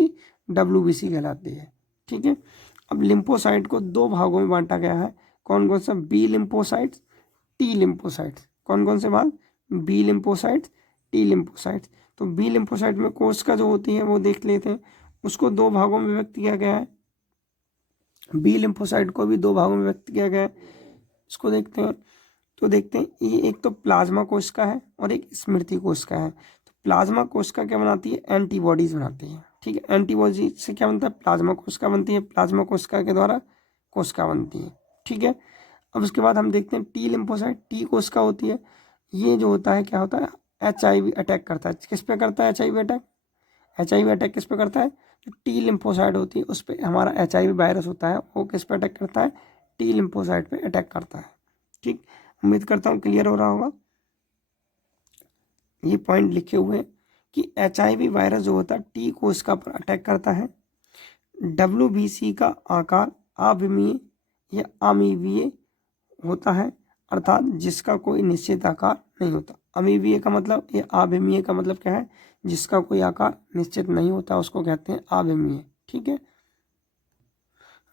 WBC कहलाती है। ठीक है। अब लिम्फोसाइट को 2 भागों में बांटा गया है। कौन कौन सा, बी लिम्फोसाइट्स, टी लिम्फोसाइट्स। कौन कौन से भाग, बी लिम्फोसाइट्स, टी लिम्फोसाइट्स। तो बी लिम्फोसाइट में कोशिका जो होती है वो देख लेते हैं, उसको 2 भागों में व्यक्त किया गया है। बी लिम्फोसाइट को भी 2 भागों में व्यक्त किया गया है। इसको देखते हैं, तो देखते हैं, ये एक तो प्लाज्मा कोशिका है और एक स्मृति कोशिका है। तो प्लाज्मा कोशिका क्या बनाती है, एंटीबॉडीज बनाती है। ठीक है। एंटीबॉडी से क्या बनता है, प्लाज्मा कोशिका बनती है, प्लाज्मा कोशिका के द्वारा कोशिका बनती है। ठीक है। अब उसके बाद हम देखते हैं टी लिम्फोसाइट, टी कोशिका होती है। ये जो होता है क्या होता है, HIV अटैक करता है। किस पे करता है HIV अटैक, HIV अटैक किस पे करता है? जो टी लिम्फोसाइट होती है उस पर हमारा HIV वायरस होता है, वो किस पे अटैक करता है? टी लिम्फोसाइट पे अटैक करता है। ठीक, उम्मीद करता हूँ क्लियर हो रहा होगा। ये पॉइंट लिखे हुए हैं कि HIV वायरस जो होता है टी कोशिका पर अटैक करता है। WBC का आकार अविमीय या अमीवीय होता है, अर्थात जिसका कोई निश्चित आकार नहीं होता। अमीवीय का मतलब, या अविमीय का मतलब क्या है? जिसका कोई आकार निश्चित नहीं होता उसको कहते हैं अविमीय। ठीक है,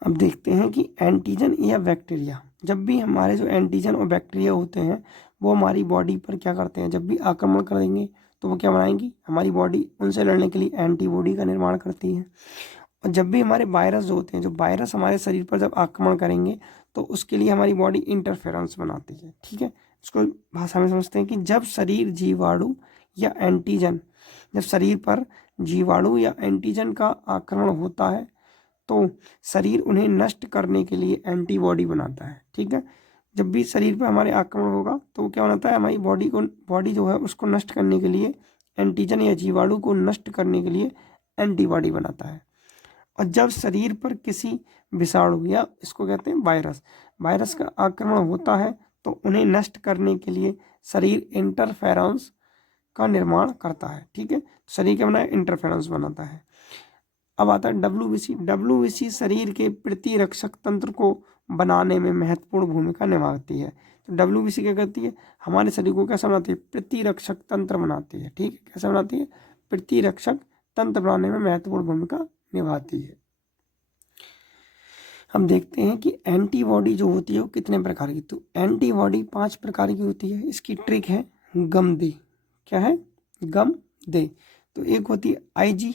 अब देखते हैं कि एंटीजन या बैक्टीरिया, जब भी हमारे जो एंटीजन और बैक्टीरिया होते हैं वो हमारी बॉडी पर क्या करते हैं? जब भी आक्रमण करेंगे तो वो क्या बनाएंगी? हमारी बॉडी उनसे लड़ने के लिए एंटीबॉडी का निर्माण करती है। और जब भी हमारे वायरस जो होते हैं, जो वायरस हमारे शरीर पर जब आक्रमण करेंगे तो उसके लिए हमारी बॉडी इंटरफेरेंस बनाती है। ठीक है, इसको भाषा में समझते हैं कि जब शरीर जीवाणु या एंटीजन, जब शरीर पर जीवाणु या एंटीजन का आक्रमण होता है तो शरीर उन्हें नष्ट करने के लिए एंटीबॉडी बनाता है। ठीक है, जब भी शरीर पर हमारे आक्रमण होगा तो वो क्या बनाता है? हमारी बॉडी जो है उसको नष्ट करने के लिए, एंटीजन या जीवाणु को नष्ट करने के लिए एंटीबॉडी बनाता है। और जब शरीर पर किसी विषाणु या इसको कहते हैं वायरस का आक्रमण होता है तो उन्हें नष्ट करने के लिए शरीर इंटरफेरेंस का निर्माण करता है। ठीक है, शरीर क्या बनाए? इंटरफेरेंस बनाता है। अब आता है WBC शरीर के प्रतिरक्षक तंत्र को बनाने में महत्वपूर्ण भूमिका निभाती है। तो WBC क्या करती है? हमारे शरीर को कैसा बनाती है? प्रतिरक्षक तंत्र बनाती है। ठीक है, कैसे बनाती है? प्रतिरक्षक तंत्र बनाने में महत्वपूर्ण भूमिका निभाती है। हम देखते हैं कि एंटीबॉडी जो होती है वो कितने प्रकार की? तो एंटीबॉडी 5 प्रकार की होती है। इसकी ट्रिक है गम दे। क्या है? गम दे। तो एक होती है आईजी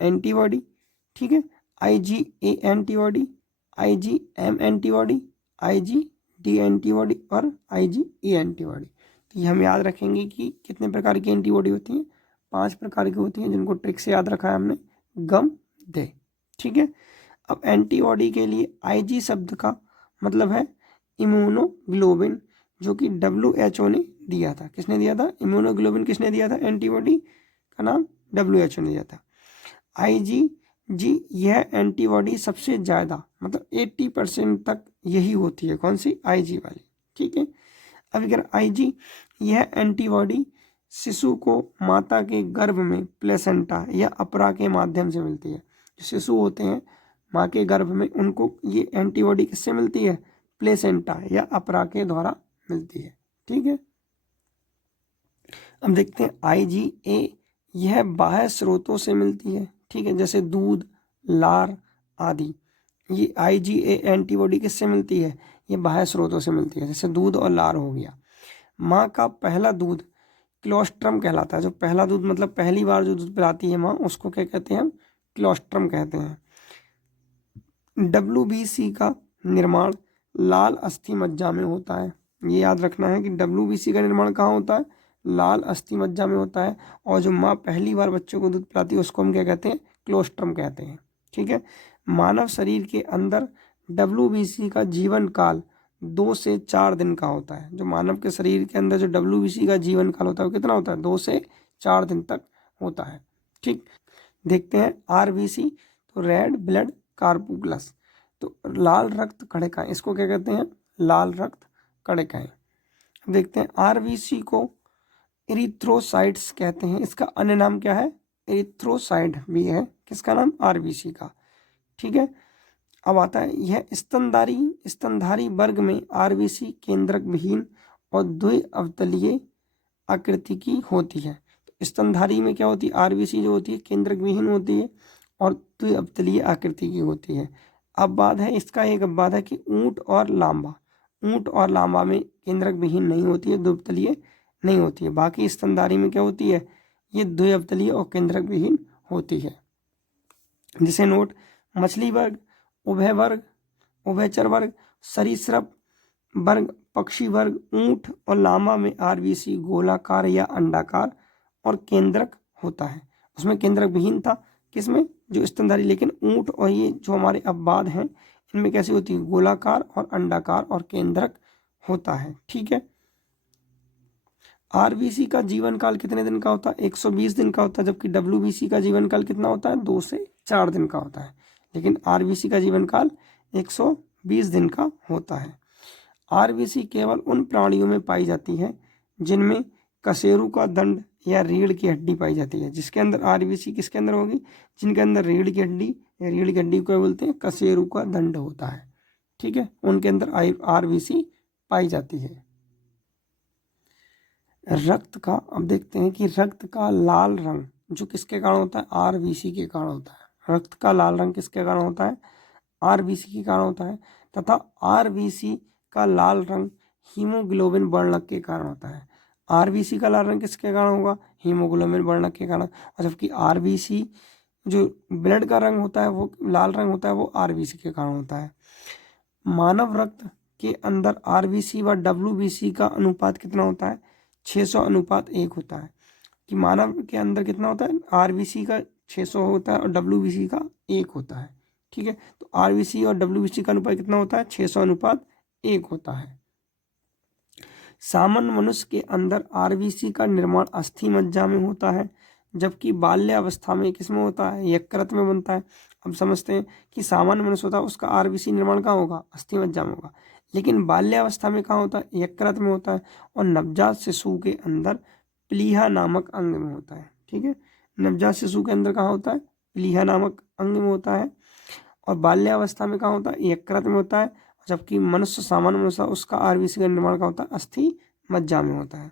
एंटीबॉडी, ठीक है, IgA antibody, IgM antibody, IgD antibody और IgE एंटीबॉडी। तो ये हम याद रखेंगे कि कितने प्रकार की एंटीबॉडी होती हैं? 5 प्रकार की होती हैं, जिनको ट्रिक से याद रखा है हमने, गम दे। ठीक है, अब एंटीबॉडी के लिए IG शब्द का मतलब है इम्यूनोग्लोबिन, जो कि WHO ने दिया था। किसने दिया था? इम्यूनोग्लोबिन किसने दिया था? एंटीबॉडी का नाम WHO ने दिया था। IgG, यह एंटीबॉडी सबसे ज़्यादा मतलब 80% तक यही होती है। कौन सी? IG वाली। ठीक है, अब अगर IG, यह एंटीबॉडी शिशु को माता के गर्भ में प्लेसेंटा या अपरा के माध्यम से मिलती है। जो शिशु होते हैं माँ के गर्भ में, उनको ये एंटीबॉडी किससे मिलती है? प्लेसेंटा या अपरा के द्वारा मिलती है। ठीक है, अब देखते हैं IgA, यह बाह्य स्रोतों से मिलती है। ठीक है, जैसे दूध, लार आदि। ये IgA एंटीबॉडी किससे मिलती है? ये बाह्य स्रोतों से मिलती है, जैसे दूध और लार हो गया। माँ का पहला दूध क्लोस्ट्रम कहलाता है। जो पहला दूध मतलब पहली बार जो दूध पिलाती है माँ, उसको क्या कहते हैं? हम क्लोस्ट्रम कहते हैं। WBC का निर्माण लाल अस्थि मज्जा में होता है। ये याद रखना है कि WBC का निर्माण कहाँ होता है? लाल अस्थि मज्जा में होता है। और जो माँ पहली बार बच्चों को दूध पिलाती है उसको हम क्या कहते हैं? क्लोस्ट्रम कहते हैं। ठीक है, मानव शरीर के अंदर WBC का जीवन काल 2 से 4 दिन का होता है। जो मानव के शरीर के अंदर जो WBC का जीवन काल होता है वो कितना होता है? 2 से 4 दिन तक होता है। ठीक, देखते हैं RBC, तो रेड ब्लड कार्पुक्लस, तो लाल रक्त कणिकाएं, इसको क्या कहते हैं? लाल रक्त कणिकाएं। देखते हैं RBC को इरिथ्रोसाइट्स कहते हैं। इसका अन्य नाम क्या है? इरिथ्रोसाइट भी है। किसका नाम? RBC का। ठीक है, अब आता है यह स्तनधारी वर्ग में RBC केंद्रक विहीन और द्विअवतलीय आकृति की होती है। तो स्तनधारी में क्या होती है? RBC जो होती है केंद्रक विहीन होती है और द्विअवतलीय आकृति की होती है। अब बात है इसका, एक बात है कि ऊंट और लांबा में केंद्रक विहीन नहीं होती है, द्विअवतलीय नहीं होती है। बाकी स्तनधारी में क्या होती है? ये द्विअवतलीय और केंद्रक विहीन होती है। जैसे नोट, मछली वर्ग, उभयचर वर्ग, सरीसृप वर्ग, पक्षी वर्ग, ऊंट और लामा में RBC गोलाकार या अंडाकार और केंद्रक होता है। उसमें केंद्रक विहीन था, किसमें? जो स्तनधारी। लेकिन ऊंट और ये जो हमारे अपवाद हैं इनमें कैसी होती है? गोलाकार और अंडाकार और केंद्रक होता है। ठीक है, आरबीसी का जीवन काल कितने दिन का होता है? 120 दिन का होता है, जबकि डब्ल्यूबीसी का जीवन काल कितना होता है? 2 से 4 दिन का होता है। लेकिन आरबीसी का जीवन काल 120 दिन का होता है। आरबीसी केवल उन प्राणियों में पाई जाती है जिनमें कशेरु का दंड या रीढ़ की हड्डी पाई जाती है। जिसके अंदर आरबीसी किसके अंदर होगी? जिनके अंदर रीढ़ की हड्डी या रीढ़ की हड्डी को बोलते हैं कशेरु का दंड होता है। ठीक है, उनके अंदर आरबीसी पाई जाती है। रक्त का, अब देखते हैं कि रक्त का लाल रंग जो किसके कारण होता है? आरबीसी के कारण होता है। रक्त का लाल रंग किसके कारण होता है? आरबीसी के कारण होता है। तथा आरबीसी का लाल रंग हीमोग्लोबिन वर्णक के कारण होता है। आरबीसी का लाल रंग किसके कारण होगा? हीमोग्लोबिन वर्णक के कारण। और जबकि आरबीसी जो ब्लड का रंग होता है वो लाल रंग होता है, वो आरबीसी के कारण होता है। मानव रक्त के अंदर आरबीसी व डब्ल्यूबीसी का अनुपात कितना होता है? 600:1 होता है। कि मानव के अंदर कितना होता है? आरबीसी का 600 होता है और डब्ल्यूबीसी का 1 होता है। ठीक है, तो आरबीसी और डब्ल्यूबीसी का अनुपात कितना होता है? 600:1 होता है। सामान्य मनुष्य के अंदर आरबीसी का निर्माण अस्थि मज्जा में होता है, जबकि बाल्यावस्था में किसमें होता है? यकृत में बनता है। अब समझते हैं कि सामान्य मनुष्य होता है उसका आरबीसी निर्माण कहाँ होगा? अस्थि मज्जा में होगा। लेकिन बाल्यावस्था में कहाँ होता है? यकृत में होता है। और नवजात शिशु के अंदर प्लीहा नामक अंग में होता है। ठीक है, नवजात शिशु के अंदर कहाँ होता है? प्लीहा नामक अंग में होता है। और बाल्यावस्था में कहाँ होता है? यकृत में होता है। जबकि मनुष्य, सामान्य मनुष्य, उसका आरबीसी का निर्माण कहाँ होता है? अस्थि मज्जा में होता है।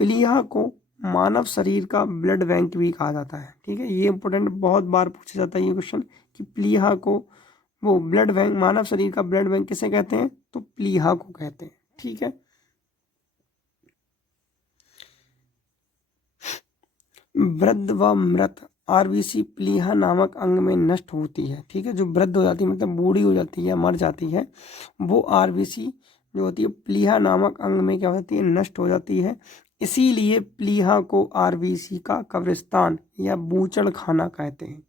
प्लीहा को मानव शरीर का ब्लड बैंक भी कहा जाता है। ठीक है, ये इंपॉर्टेंट, बहुत बार पूछा जाता है ये क्वेश्चन कि प्लीहा को वो ब्लड बैंक, मानव शरीर का ब्लड बैंक किसे कहते हैं? तो प्लीहा को कहते हैं। ठीक है, वृद्ध व मृत आरबीसी प्लीहा नामक अंग में नष्ट होती है। ठीक है, जो वृद्ध हो जाती है मतलब बूढ़ी हो जाती है, मर जाती है, वो आरबीसी जो होती है प्लीहा नामक अंग में क्या होती है? नष्ट हो जाती है। इसीलिए प्लीहा को आरबीसी का कब्रिस्तान या बूचड़ खाना कहते हैं।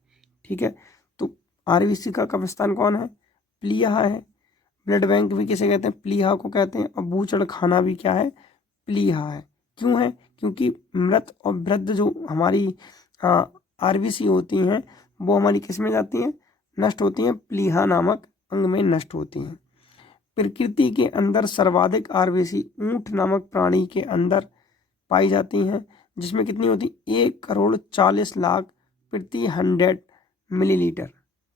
ठीक है, तो आरबीसी का कब्रिस्तान कौन है? प्लीहा है। ब्लड बैंक भी किसे कहते हैं? प्लीहा को कहते हैं। और बूचड़ खाना भी क्या है? प्लीहा है। क्यों है? क्योंकि मृत और वृद्ध जो हमारी आरबीसी होती हैं वो हमारी किस में जाती हैं? नष्ट होती हैं, प्लीहा नामक अंग में नष्ट होती हैं। प्रकृति के अंदर सर्वाधिक आरबीसी ऊंट नामक प्राणी के अंदर पाई जाती हैं, जिसमें कितनी होती? 1,40,00,000 प्रति 100 मिलीलीटर।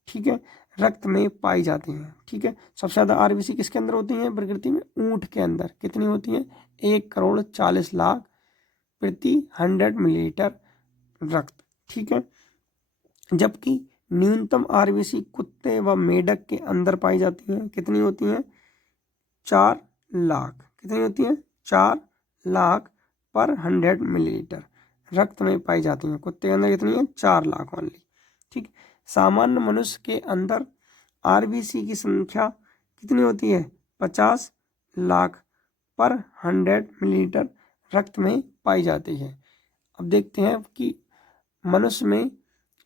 ठीक है, रक्त में पाई जाती हैं। ठीक है, सबसे ज़्यादा आरबीसी किसके अंदर होती हैं प्रकृति में? ऊंट के अंदर। कितनी होती हैं? 1,40,00,000 प्रति 100 मिलीलीटर रक्त। ठीक है, जबकि न्यूनतम आरबीसी कुत्ते व मेढक के अंदर पाई जाती हैं। कितनी होती हैं? 4 लाख। कितनी होती हैं? 4 लाख पर 100 मिलीलीटर रक्त में पाई जाती हैं। कुत्ते के अंदर कितनी है? 4 लाख ओनली। ठीक, सामान्य मनुष्य के अंदर आरबीसी की संख्या कितनी होती है? 50 लाख पर 100 मिलीलीटर रक्त में पाई जाती है। अब देखते हैं कि मनुष्य में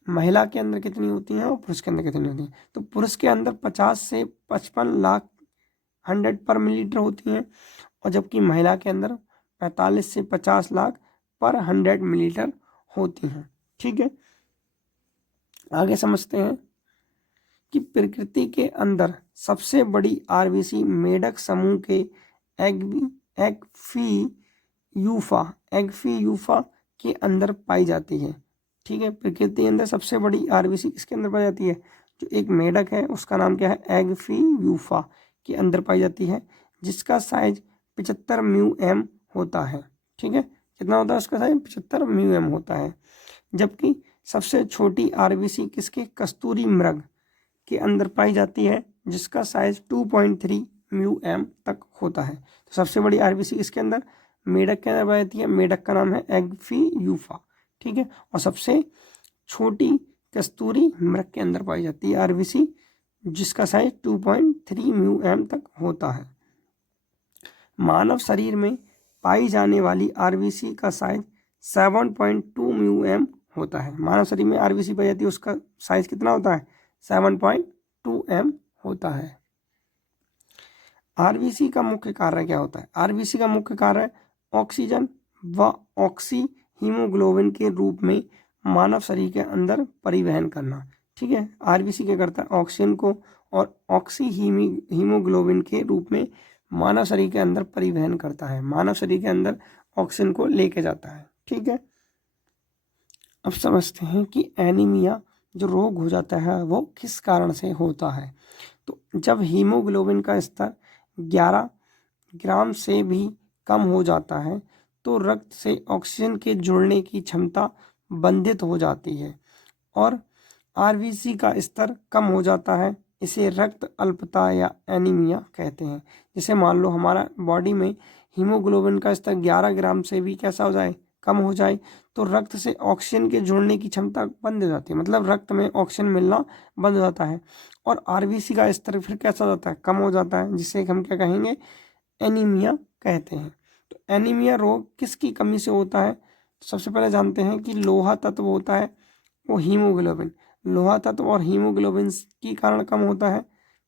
महिला के अंदर कितनी होती हैं और पुरुष के अंदर कितनी होती हैं। तो पुरुष के अंदर 50 से 55 लाख 100 पर मिलीलीटर होती हैं, और जबकि महिला के अंदर 45 से 50 लाख पर 100 मिलीलीटर होती हैं। ठीक है, आगे समझते हैं कि प्रकृति के अंदर सबसे बड़ी आरबीसी मेढक समूह के एग्फी यूफा के अंदर पाई जाती है। ठीक है, प्रकृति के अंदर सबसे बड़ी आरबीसी किसके अंदर पाई जाती है? जो एक मेढक है उसका नाम क्या है? एग्फी यूफा के अंदर पाई जाती है, जिसका साइज 75 म्यू होता है। ठीक है, कितना होता है उसका साइज? 75 म्यू होता है। जबकि सबसे छोटी आरबीसी किसके? कस्तूरी मृग के अंदर पाई जाती है, जिसका साइज 2.3 म्यू तक होता है। तो सबसे बड़ी आरबीसी किसके अंदर? मेढक के अंदर पाई जाती है। मेढक का नाम है एग्फी यूफा। ठीक है, और सबसे छोटी कस्तूरी मृग के अंदर पाई जाती है आरबीसी, जिसका साइज 2.3 म्यू तक होता है। मानव शरीर में पाई जाने वाली आरबीसी का साइज 7.2 म्यू होता है। मानव शरीर में आरबीसी पाई जाती है, उसका साइज कितना होता है? 7.2 होता है। आरबीसी का मुख्य कार्य क्या होता है? आरबीसी का मुख्य कार्य ऑक्सीजन व ऑक्सी हीमोग्लोबिन के रूप में मानव शरीर के अंदर परिवहन करना। ठीक है, आरबीसी क्या करता है, ऑक्सीजन को और ऑक्सी हीमोग्लोबिन के रूप में मानव शरीर के अंदर परिवहन करता है, मानव शरीर के अंदर ऑक्सीजन को लेके जाता है। ठीक है, अब समझते हैं कि एनीमिया जो रोग हो जाता है वो किस कारण से होता है। तो जब हीमोग्लोबिन का स्तर 11 ग्राम से भी कम हो जाता है तो रक्त से ऑक्सीजन के जुड़ने की क्षमता बंधित हो जाती है और आरबीसी का स्तर कम हो जाता है। इसे रक्त अल्पता या एनीमिया कहते हैं। जैसे मान लो हमारा बॉडी में हीमोग्लोबिन का स्तर 11 ग्राम से भी कैसा हो जाए, कम हो जाए, तो रक्त से ऑक्सीजन के जुड़ने की क्षमता बंद हो जाती है, मतलब रक्त में ऑक्सीजन मिलना बंद हो जाता है और आरबीसी का स्तर फिर कैसा हो जाता है, कम हो जाता है, जिसे हम क्या कहेंगे, एनीमिया कहते हैं। तो एनीमिया रोग किसकी कमी से होता है, तो सबसे पहले जानते हैं कि लोहा तत्व होता है वो हीमोग्लोबिन, लोहा तत्व और हीमोग्लोबिन के कारण कम होता है।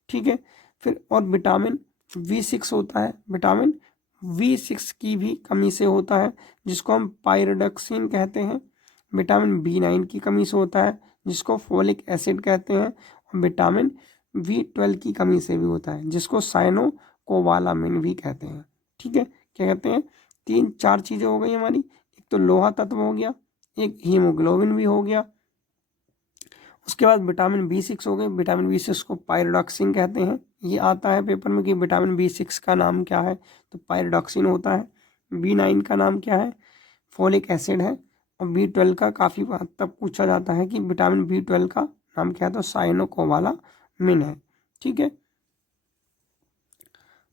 ठीक है, फिर और विटामिन V6 होता है, विटामिन V6 की भी कमी से होता है जिसको हम पायरोडक्सिन कहते हैं। विटामिन B9 की कमी से होता है जिसको फोलिक एसिड कहते हैं और विटामिन B12 की कमी से भी होता है जिसको साइनोकोबालामिन भी कहते हैं। ठीक है, क्या कहते हैं, 3-4 चीज़ें हो गई हमारी, एक तो लोहा तत्व हो गया, एक हीमोग्लोबिन भी हो गया, उसके बाद विटामिन B6 हो गए, विटामिन B6 को पायरोडक्सिन कहते हैं। ये आता है पेपर में कि विटामिन B6 का नाम क्या है, तो पायरोडक्सिन होता है। B9 का नाम क्या है, फोलिक एसिड है और B12 का काफ़ी हद तक पूछा जाता है कि विटामिन B12 का नाम क्या है, तो साइनोकोबालामिन है। ठीक है,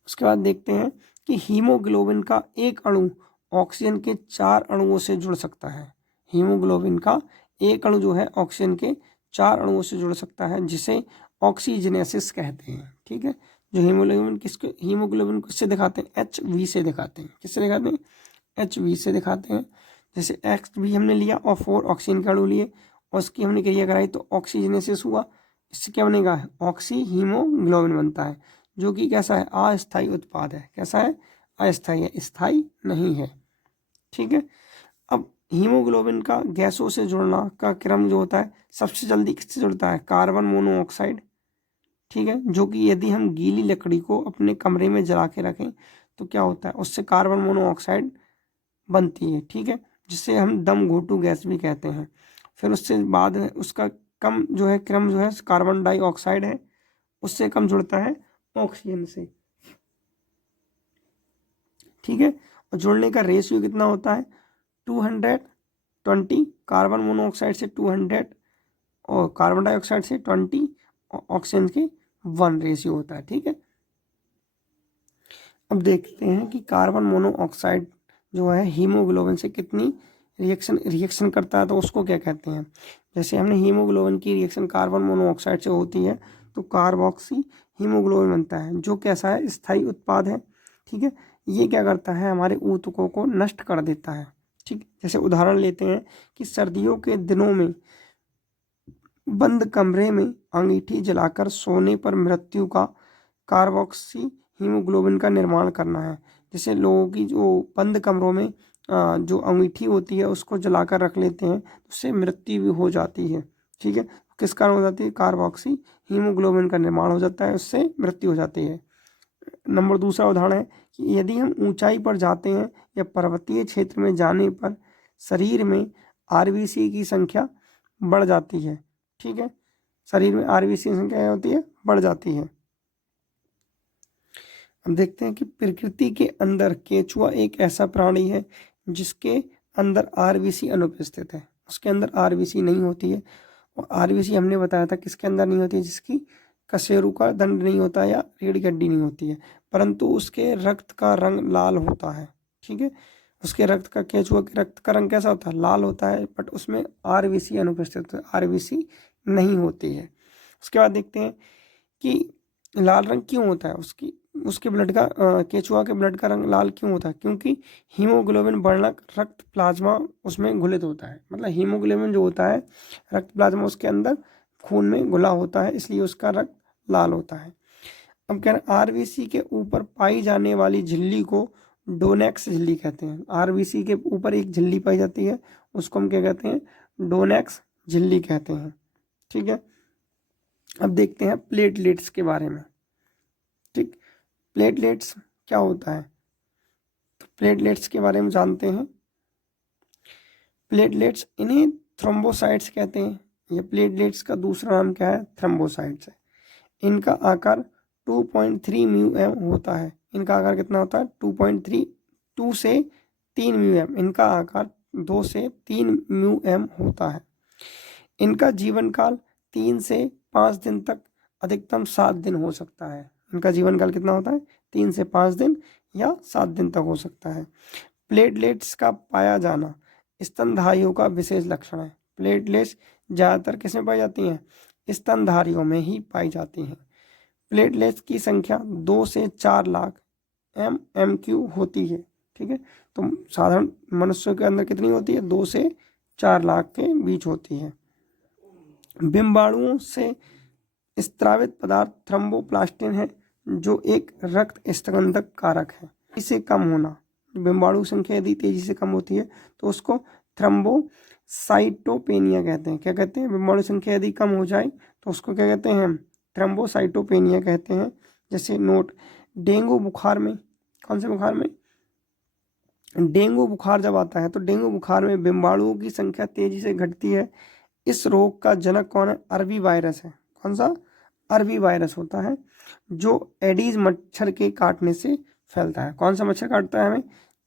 उसके बाद देखते हैं कि हीमोग्लोबिन का एक अणु ऑक्सीजन के 4 अणुओं से जुड़ सकता है। हीमोग्लोबिन का एक अणु जो है ऑक्सीजन के 4 अणुओं से जुड़ सकता है जिसे ऑक्सीजनेसिस कहते हैं। ठीक है, जो हीमोग्लोबिन किससे दिखाते हैं, HV से दिखाते हैं। किससे दिखाते हैं, HV से दिखाते हैं। जैसे XV हमने लिया और 4 ऑक्सीजन के अणु लिए और उसकी हमने क्रिया कराई तो ऑक्सीजनेसिस हुआ। इससे क्या बनेगा, ऑक्सी हीमोग्लोबिन बनता है जो कि कैसा है, अस्थायी उत्पाद है। कैसा है, अस्थायी है, स्थायी नहीं है। ठीक है, अब हीमोग्लोबिन का गैसों से जुड़ना का क्रम जो होता है, सबसे जल्दी किससे जुड़ता है, कार्बन मोनोऑक्साइड। ठीक है, जो कि यदि हम गीली लकड़ी को अपने कमरे में जला के रखें तो क्या होता है, उससे कार्बन मोनोऑक्साइड बनती है। ठीक है, जिसे हम दम घोटू गैस भी कहते हैं। फिर उससे बाद में उसका कम जो है क्रम जो है कार्बन डाइऑक्साइड है, उससे कम जुड़ता है ऑक्सीजन से। ठीक है, और जुड़ने का रेशियो कितना होता है, 220, कार्बन मोनोऑक्साइड से 200 और कार्बन डाइऑक्साइड से 20 और ऑक्सीजन के 1 रेशियो होता है। ठीक है, अब देखते हैं कि कार्बन मोनोऑक्साइड जो है हीमोग्लोबिन से कितनी रिएक्शन करता है, तो उसको क्या कहते हैं। जैसे हमने हीमोग्लोबिन की रिएक्शन कार्बन मोनोऑक्साइड से होती है तो कार्बोक्सी हीमोग्लोबिन बनता है जो कैसा है, स्थायी उत्पाद है। ठीक है, ये क्या करता है, हमारे ऊतकों को नष्ट कर देता है। ठीक, जैसे उदाहरण लेते हैं कि सर्दियों के दिनों में बंद कमरे में अंगीठी जलाकर सोने पर मृत्यु का कार्बोक्सी हीमोग्लोबिन का निर्माण करना है। जैसे लोगों की जो बंद कमरों में जो अंगीठी होती है उसको जलाकर रख लेते हैं, उससे मृत्यु भी हो जाती है। ठीक है, किस कारण हो जाती है, कार्बोक्सी हीमोग्लोबिन का निर्माण हो जाता है, उससे मृत्यु हो जाती है। नंबर दूसरा उदाहरण है कि यदि हम ऊंचाई पर जाते हैं या पर्वतीय क्षेत्र में जाने पर शरीर में आरबीसी की संख्या बढ़ जाती है। ठीक है, शरीर में आरबीसी की संख्या क्या होती है, बढ़ जाती है। हम देखते हैं कि प्रकृति के अंदर केंचुआ एक ऐसा प्राणी है जिसके अंदर आरबीसी अनुपस्थित है, उसके अंदर आरबीसी नहीं होती है। और आरबीसी हमने बताया था किसके अंदर नहीं होती है, जिसकी कशेरू का दंड नहीं होता या रीढ़ की हड्डी नहीं होती है, परंतु उसके रक्त का रंग लाल होता है। ठीक है, उसके रक्त का, केंचुआ के रक्त का रंग कैसा होता है, लाल होता है, बट उसमें आरबीसी अनुपस्थित होता है, आरबीसी नहीं होती है। उसके बाद देखते हैं कि लाल रंग क्यों होता है, उसके ब्लड का, केंचुआ के ब्लड का रंग लाल क्यों होता है, क्योंकि हीमोग्लोबिन वर्णक रक्त प्लाज्मा उसमें घुलित होता है। मतलब हीमोग्लोबिन जो होता है रक्त प्लाज्मा उसके अंदर खून में घुला होता है, इसलिए उसका रंग लाल होता है। अब कह रहे आरबीसी के ऊपर पाई जाने वाली झिल्ली को डोनेक्स झिल्ली कहते हैं। आरबीसी के ऊपर एक झिल्ली पाई जाती है, उसको हम क्या कहते हैं, डोनेक्स झिल्ली कहते हैं। ठीक है, अब देखते हैं प्लेटलेट्स के बारे में। ठीक, प्लेटलेट्स क्या होता है, तो प्लेटलेट्स के बारे में जानते हैं। प्लेटलेट्स, इन्हें थ्रोम्बोसाइट्स कहते हैं। ये प्लेटलेट्स का दूसरा नाम क्या है, थ्रोम्बोसाइट्स है। इनका आकार 2.3 म्यू होता है। इनका आकार कितना होता है, 2.3, 2 से 3 म्यू। इनका आकार 2 से 3 म्यू होता है। इनका जीवन काल 3 से 5 दिन तक, अधिकतम 7 दिन हो सकता है। इनका जीवन काल कितना होता है, 3 से 5 दिन या 7 दिन तक हो सकता है। प्लेटलेट्स का पाया जाना स्तनधारियों का विशेष लक्षण है। प्लेटलेट्स ज़्यादातर किसमें पाई जाती हैं, स्तनधारियों में ही पाई जाती हैं। प्लेटलेट्स की संख्या 2 से 4 लाख MMQ होती है। ठीक है, तो साधारण मनुष्यों के अंदर कितनी होती है, 2 से 4 लाख के बीच होती है। बिम्बाणुओं से स्त्रावित पदार्थ थ्रोम्बोप्लास्टिन है, जो एक रक्त स्तंभक कारक है। इसे कम होना, बिम्बाणु संख्या यदि तेजी से कम होती है तो उसको थ्रोम्बोसाइटोपेनिया कहते हैं। क्या कहते हैं, बिम्बाणु संख्या यदि कम हो जाए तो उसको क्या कहते हैं, थ्रोम्बोसाइटोपेनिया कहते हैं। जैसे नोट, डेंगू बुखार में, कौन से बुखार में, डेंगू बुखार जब आता है तो डेंगू बुखार में बिम्बाणुओं की संख्या तेजी से घटती है। इस रोग का जनक कौन है, अरबी वायरस है। कौन सा, अरबी वायरस होता है, जो एडीज मच्छर के काटने से फैलता है। कौन सा मच्छर काटता है हमें,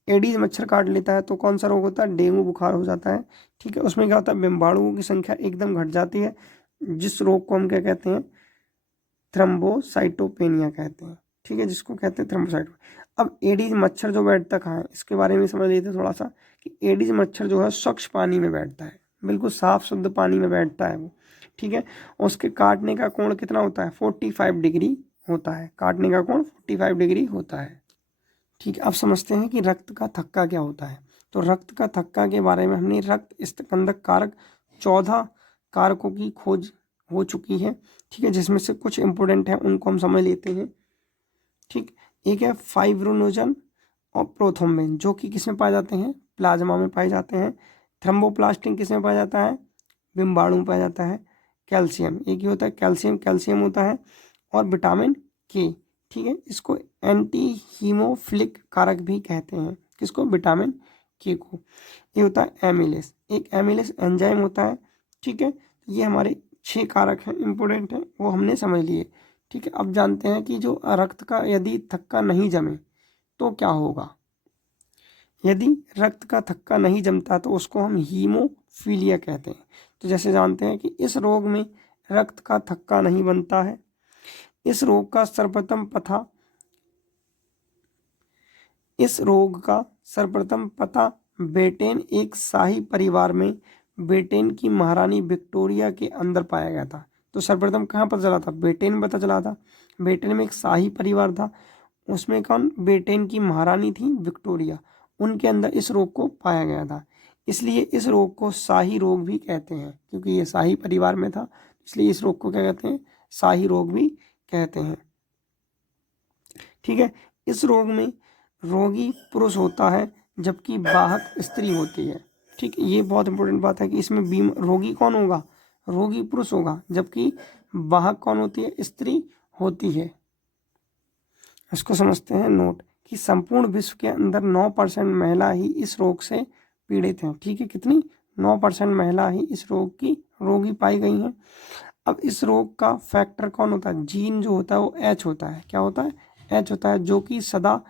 एडीज मच्छर काट लेता है तो कौन सा रोग होता है, डेंगू बुखार हो जाता है। ठीक है, उसमें क्या होता है, बिम्बाणुओं की संख्या एकदम घट जाती है, जिस रोग को हम क्या कहते हैं, थ्रोम्बोसाइटोपेनिया कहते हैं। ठीक है, जिसको कहते हैं थ्रोम्बोसाइटो। अब एडीज मच्छर जो बैठता कहाँ है, इसके बारे में समझ लेते थोड़ा सा, कि एडीज मच्छर जो है स्वच्छ पानी में बैठता है, बिल्कुल साफ शुद्ध पानी में बैठता है वो। ठीक है, उसके काटने का कोण कितना होता है, 45 डिग्री होता है। काटने का कोण 45 डिग्री होता है। ठीक है, अब समझते हैं कि रक्त का थक्का क्या होता है। तो रक्त का थक्का के बारे में हमने रक्त स्कंदक कारक 14 कारकों की खोज हो चुकी है। ठीक है, जिसमें से कुछ इंपोर्टेंट हैं, उनको हम समझ लेते हैं। ठीक, एक है फाइब्रोनोजन और प्रोथ्रोम्बिन, जो कि किसमें पाए जाते हैं, प्लाज्मा में पाए जाते हैं। थ्रोम्बोप्लास्टिन किसमें पाया जाता है, बिम्बाणु में पाया जाता है। कैल्शियम, एक ही होता है कैल्शियम, कैल्शियम होता है। और विटामिन के, ठीक है, इसको एंटी हीमोफिलिक कारक भी कहते हैं। किसको, विटामिन के को। ये होता है एमिलेस, एक एमिलेस एंजाइम होता है। ठीक है, ये हमारे 6 कारक हैं, इंपोर्टेंट हैं, वो हमने समझ लिए। ठीक है, अब जानते हैं कि जो रक्त का यदि थक्का नहीं जमे तो क्या होगा। यदि रक्त का थक्का नहीं जमता तो उसको हम हीमोफीलिया कहते हैं। तो जैसे जानते हैं कि इस रोग में रक्त का थक्का नहीं बनता है। इस रोग का सर्वप्रथम पता ब्रिटेन, एक शाही परिवार में ब्रिटेन की महारानी विक्टोरिया के अंदर पाया गया था। तो सर्वप्रथम कहाँ पता चला था, ब्रिटेन में पता चला था। ब्रिटेन में एक शाही परिवार था, उसमें कौन, ब्रिटेन की महारानी थी विक्टोरिया, उनके अंदर इस रोग को पाया गया था। इसलिए इस रोग को शाही रोग भी कहते हैं, क्योंकि ये शाही परिवार में था, इसलिए इस रोग को क्या कहते हैं, शाही रोग भी कहते हैं। ठीक है, इस रोग में रोगी पुरुष होता है जबकि वाहक स्त्री होती है। ठीक, ये बहुत इंपॉर्टेंट बात है कि इसमें रोगी कौन होगा, रोगी पुरुष होगा, जबकि वाहक कौन होती है, स्त्री होती है। इसको समझते हैं। नोट, कि संपूर्ण विश्व के अंदर 9% महिला ही इस रोग से पीड़ित हैं। ठीक है, कितनी, 9% महिला ही इस रोग की रोगी पाई गई हैं। अब इस रोग का फैक्टर कौन होता है, जीन जो होता है वो H होता है। क्या होता है, H होता है, जो कि सदा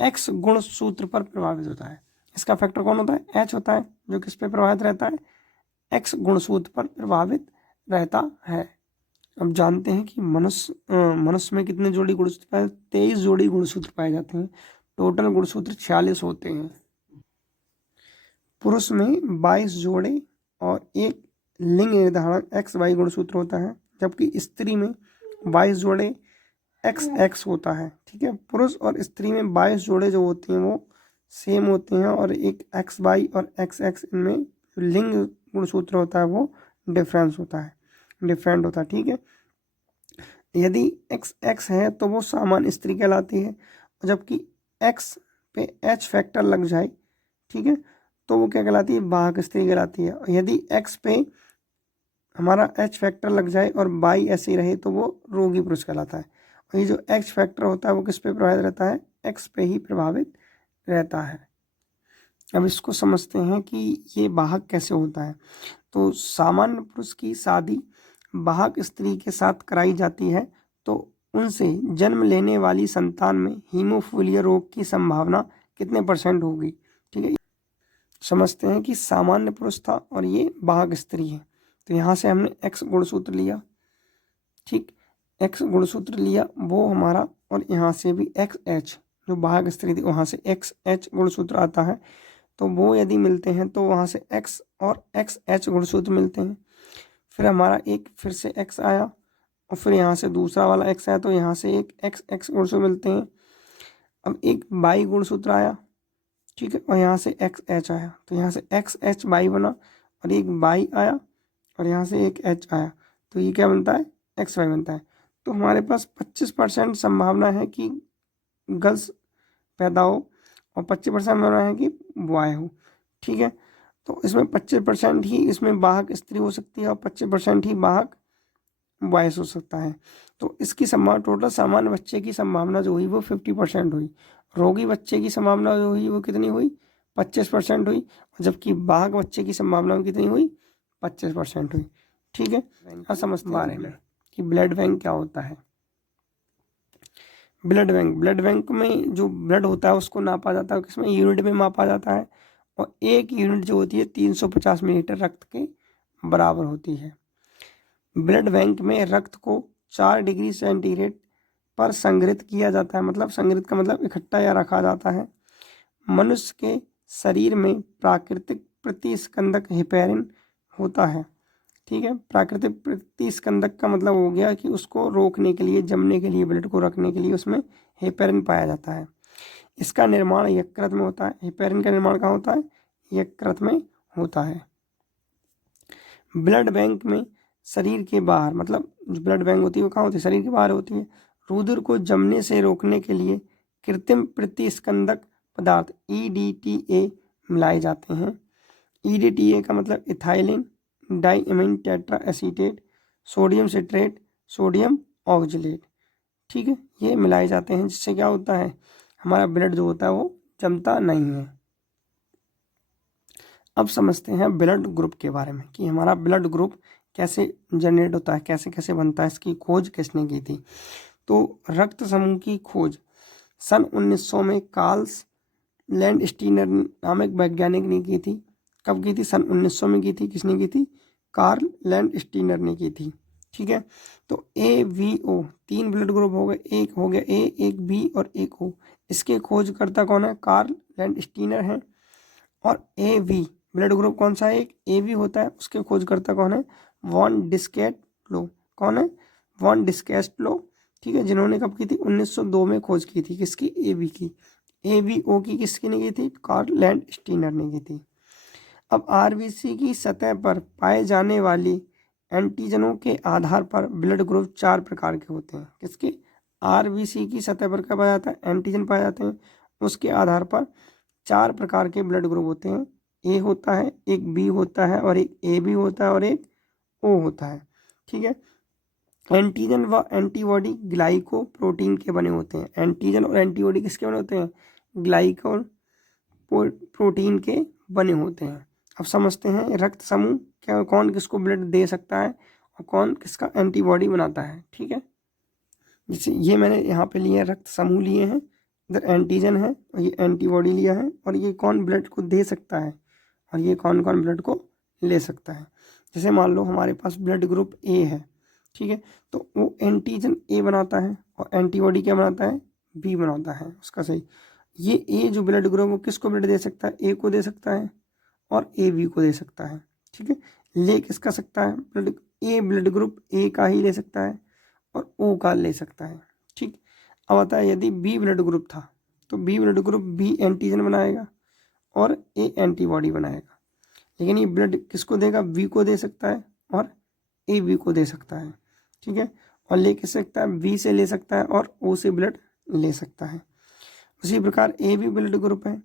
X गुणसूत्र पर प्रभावित होता है। इसका फैक्टर कौन होता है, H होता है, जो किस पे प्रभावित रहता है, X गुणसूत्र पर प्रभावित रहता है। अब जानते हैं कि मनुष्य में कितने जोड़ी गुणसूत्र पाए, 23 जोड़ी गुणसूत्र पाए जाते हैं। टोटल गुणसूत्र 46 होते हैं। पुरुष में 22 जोड़े और एक लिंग निर्धारण XY गुणसूत्र होता है, जबकि स्त्री में 22 जोड़े XX होता है। ठीक है, पुरुष और स्त्री में 22 जोड़े जो होते हैं वो सेम होते हैं, और एक XY और XX, इनमें लिंग गुणसूत्र होता है वो डिफरेंट होता है। ठीक है, यदि XX है तो वो सामान्य स्त्री कहलाती है, जबकि X पे H फैक्टर लग जाए, ठीक है, तो वो क्या कहलाती है, वाहक स्त्री कहलाती है। और यदि X पे हमारा H फैक्टर लग जाए और Y ऐसे ही रहे तो वो रोगी पुरुष कहलाता है। और ये जो X फैक्टर होता है वो किस पे प्रभावित रहता है, X पे ही प्रभावित रहता है। अब इसको समझते हैं कि ये वाहक कैसे होता है। तो सामान्य पुरुष की शादी वाहक स्त्री के साथ कराई जाती है तो उनसे जन्म लेने वाली संतान में हीमोफीलिया रोग की संभावना कितने % होगी, ठीक है। समझते हैं कि सामान्य पुरुष था और ये वाहक स्त्री है, तो यहाँ से हमने X गुणसूत्र लिया, ठीक, X गुणसूत्र लिया वो हमारा, और यहाँ से भी XH जो वाहक स्त्री थी वहाँ से XH गुणसूत्र आता है, तो वो यदि मिलते हैं तो वहाँ से X और XH गुणसूत्र मिलते हैं। फिर हमारा एक फिर से X आया और फिर यहाँ से दूसरा वाला X आया, तो यहाँ से एक XX गुणसूत्र मिलते हैं। अब एक Y गुणसूत्र आया, ठीक है, और यहाँ से XH आया, तो यहाँ से XH Y बना, और एक Y आया और यहाँ से एक H आया, तो ये क्या बनता है, XY बनता है। तो हमारे पास 25% संभावना है कि गर्ल्स पैदा हो और 25% संभावना है कि बॉय हो, ठीक है। तो इसमें 25% ही इसमें वाहक स्त्री हो सकती है और 25% ही वाहक बॉयस हो सकता है। तो इसकी संभावना टोटल सामान्य बच्चे की संभावना जो हुई वो 50% हुई, रोगी बच्चे की संभावना जो हुई वो कितनी हुई, 25% हुई, जबकि वाहक बच्चे की संभावना कितनी हुई, 25% हुई, ठीक है। अब समझते हैं बारे में कि ब्लड बैंक क्या होता है। ब्लड बैंक में जो ब्लड होता है उसको नापा जाता है, किसमें, यूनिट में मापा जाता है, और एक यूनिट जो होती है 350 मिलीलीटर रक्त के बराबर होती है। ब्लड बैंक में रक्त को 4 डिग्री सेंटीग्रेड पर संग्रहित किया जाता है, मतलब संग्रहित का मतलब इकट्ठा या रखा जाता है। मनुष्य के शरीर में प्राकृतिक प्रतिस्कंदक हेपेरिन होता है, ठीक है। प्राकृतिक प्रतिस्कंदक का मतलब हो गया कि उसको रोकने के लिए, जमने के लिए, ब्लड को रखने के लिए उसमें हेपेरिन पाया जाता है। इसका निर्माण यकृत में होता है। हेपेरिन का निर्माण कहाँ होता है, यकृत में होता है। ब्लड बैंक में शरीर के बाहर, मतलब जो ब्लड बैंक होती है वो कहाँ होती है, शरीर के बाहर होती है। रुधिर को जमने से रोकने के लिए कृत्रिम प्रतिस्कंदक पदार्थ EDTA मिलाए जाते हैं। EDTA का मतलब ethylene diamine tetra acetate, sodium citrate, sodium oxalate, ठीक है, ये मिलाए जाते हैं, जिससे क्या होता है, हमारा ब्लड जो होता है वो जमता नहीं है। अब समझते हैं ब्लड ग्रुप के बारे में कि हमारा ब्लड ग्रुप कैसे जनरेट होता है, कैसे कैसे बनता है, इसकी खोज किसने की थी। तो रक्त समूह की खोज सन 1900 में कार्ल्स लैंडस्टीनर नामक वैज्ञानिक ने की थी। कब की थी, सन 1900 में की थी। किसने की थी, कार्ल लैंडस्टीनर ने की थी, ठीक है। तो AVO 3 ब्लड ग्रुप हो गए, एक हो गया A, एक B और एक O। इसके खोजकर्ता कौन है, कार्ल लैंडस्टीनर है। और AV ब्लड ग्रुप कौन सा है, एक AV होता है, उसके खोजकर्ता कौन है, वॉन डिस्केटलो। कौन है, वॉन डिस्केटलो, ठीक है, जिन्होंने कब की थी, 1902 में खोज की थी, किसकी, AV की। AVO की किसकी ने की थी, कार्ल लैंडस्टीनर ने की थी। अब RBC की सतह पर पाए जाने वाली एंटीजनों के आधार पर ब्लड ग्रुप 4 प्रकार के होते हैं। किसके, RBC की सतह पर क्या पाया जाता है, एंटीजन पाए जाते हैं, उसके आधार पर 4 प्रकार के ब्लड ग्रुप होते हैं। A होता है, एक B होता है, और एक AB होता है, और एक O होता है, ठीक है। एंटीजन व एंटीबॉडी ग्लाइको प्रोटीन के बने होते हैं। एंटीजन और एंटीबॉडी किसके बने होते हैं, ग्लाइको प्रोटीन के बने होते हैं। अब समझते हैं रक्त समूह क्या, कौन किसको ब्लड दे सकता है और कौन किसका एंटीबॉडी बनाता है, ठीक है। जैसे ये मैंने यहाँ पे लिए रक्त समूह लिए हैं, इधर एंटीजन है और ये एंटीबॉडी लिया है, और ये कौन ब्लड को दे सकता है और ये कौन कौन ब्लड को ले सकता है। जैसे मान लो हमारे पास ब्लड ग्रुप A है, ठीक है, तो वो एंटीजन A बनाता है और एंटीबॉडी क्या बनाता है, B बनाता है उसका, सही। ये A जो ब्लड ग्रुप वो किसको ब्लड दे सकता है, A को दे सकता है और AB को दे सकता है, ठीक है। ले किसका सकता है, ब्लड ग्रुप A का ही ले सकता है और O का ले सकता है, ठीक। अब आता है यदि B ब्लड ग्रुप था तो B blood group B antigen बनाएगा और A एंटीबॉडी बनाएगा, लेकिन ये ब्लड किसको देगा, B को दे सकता है और AB को दे सकता है, ठीक है। और ले किस सकता है, B से ले सकता है और O से ब्लड ले सकता है। उसी प्रकार ए बी ब्लड ग्रुप है,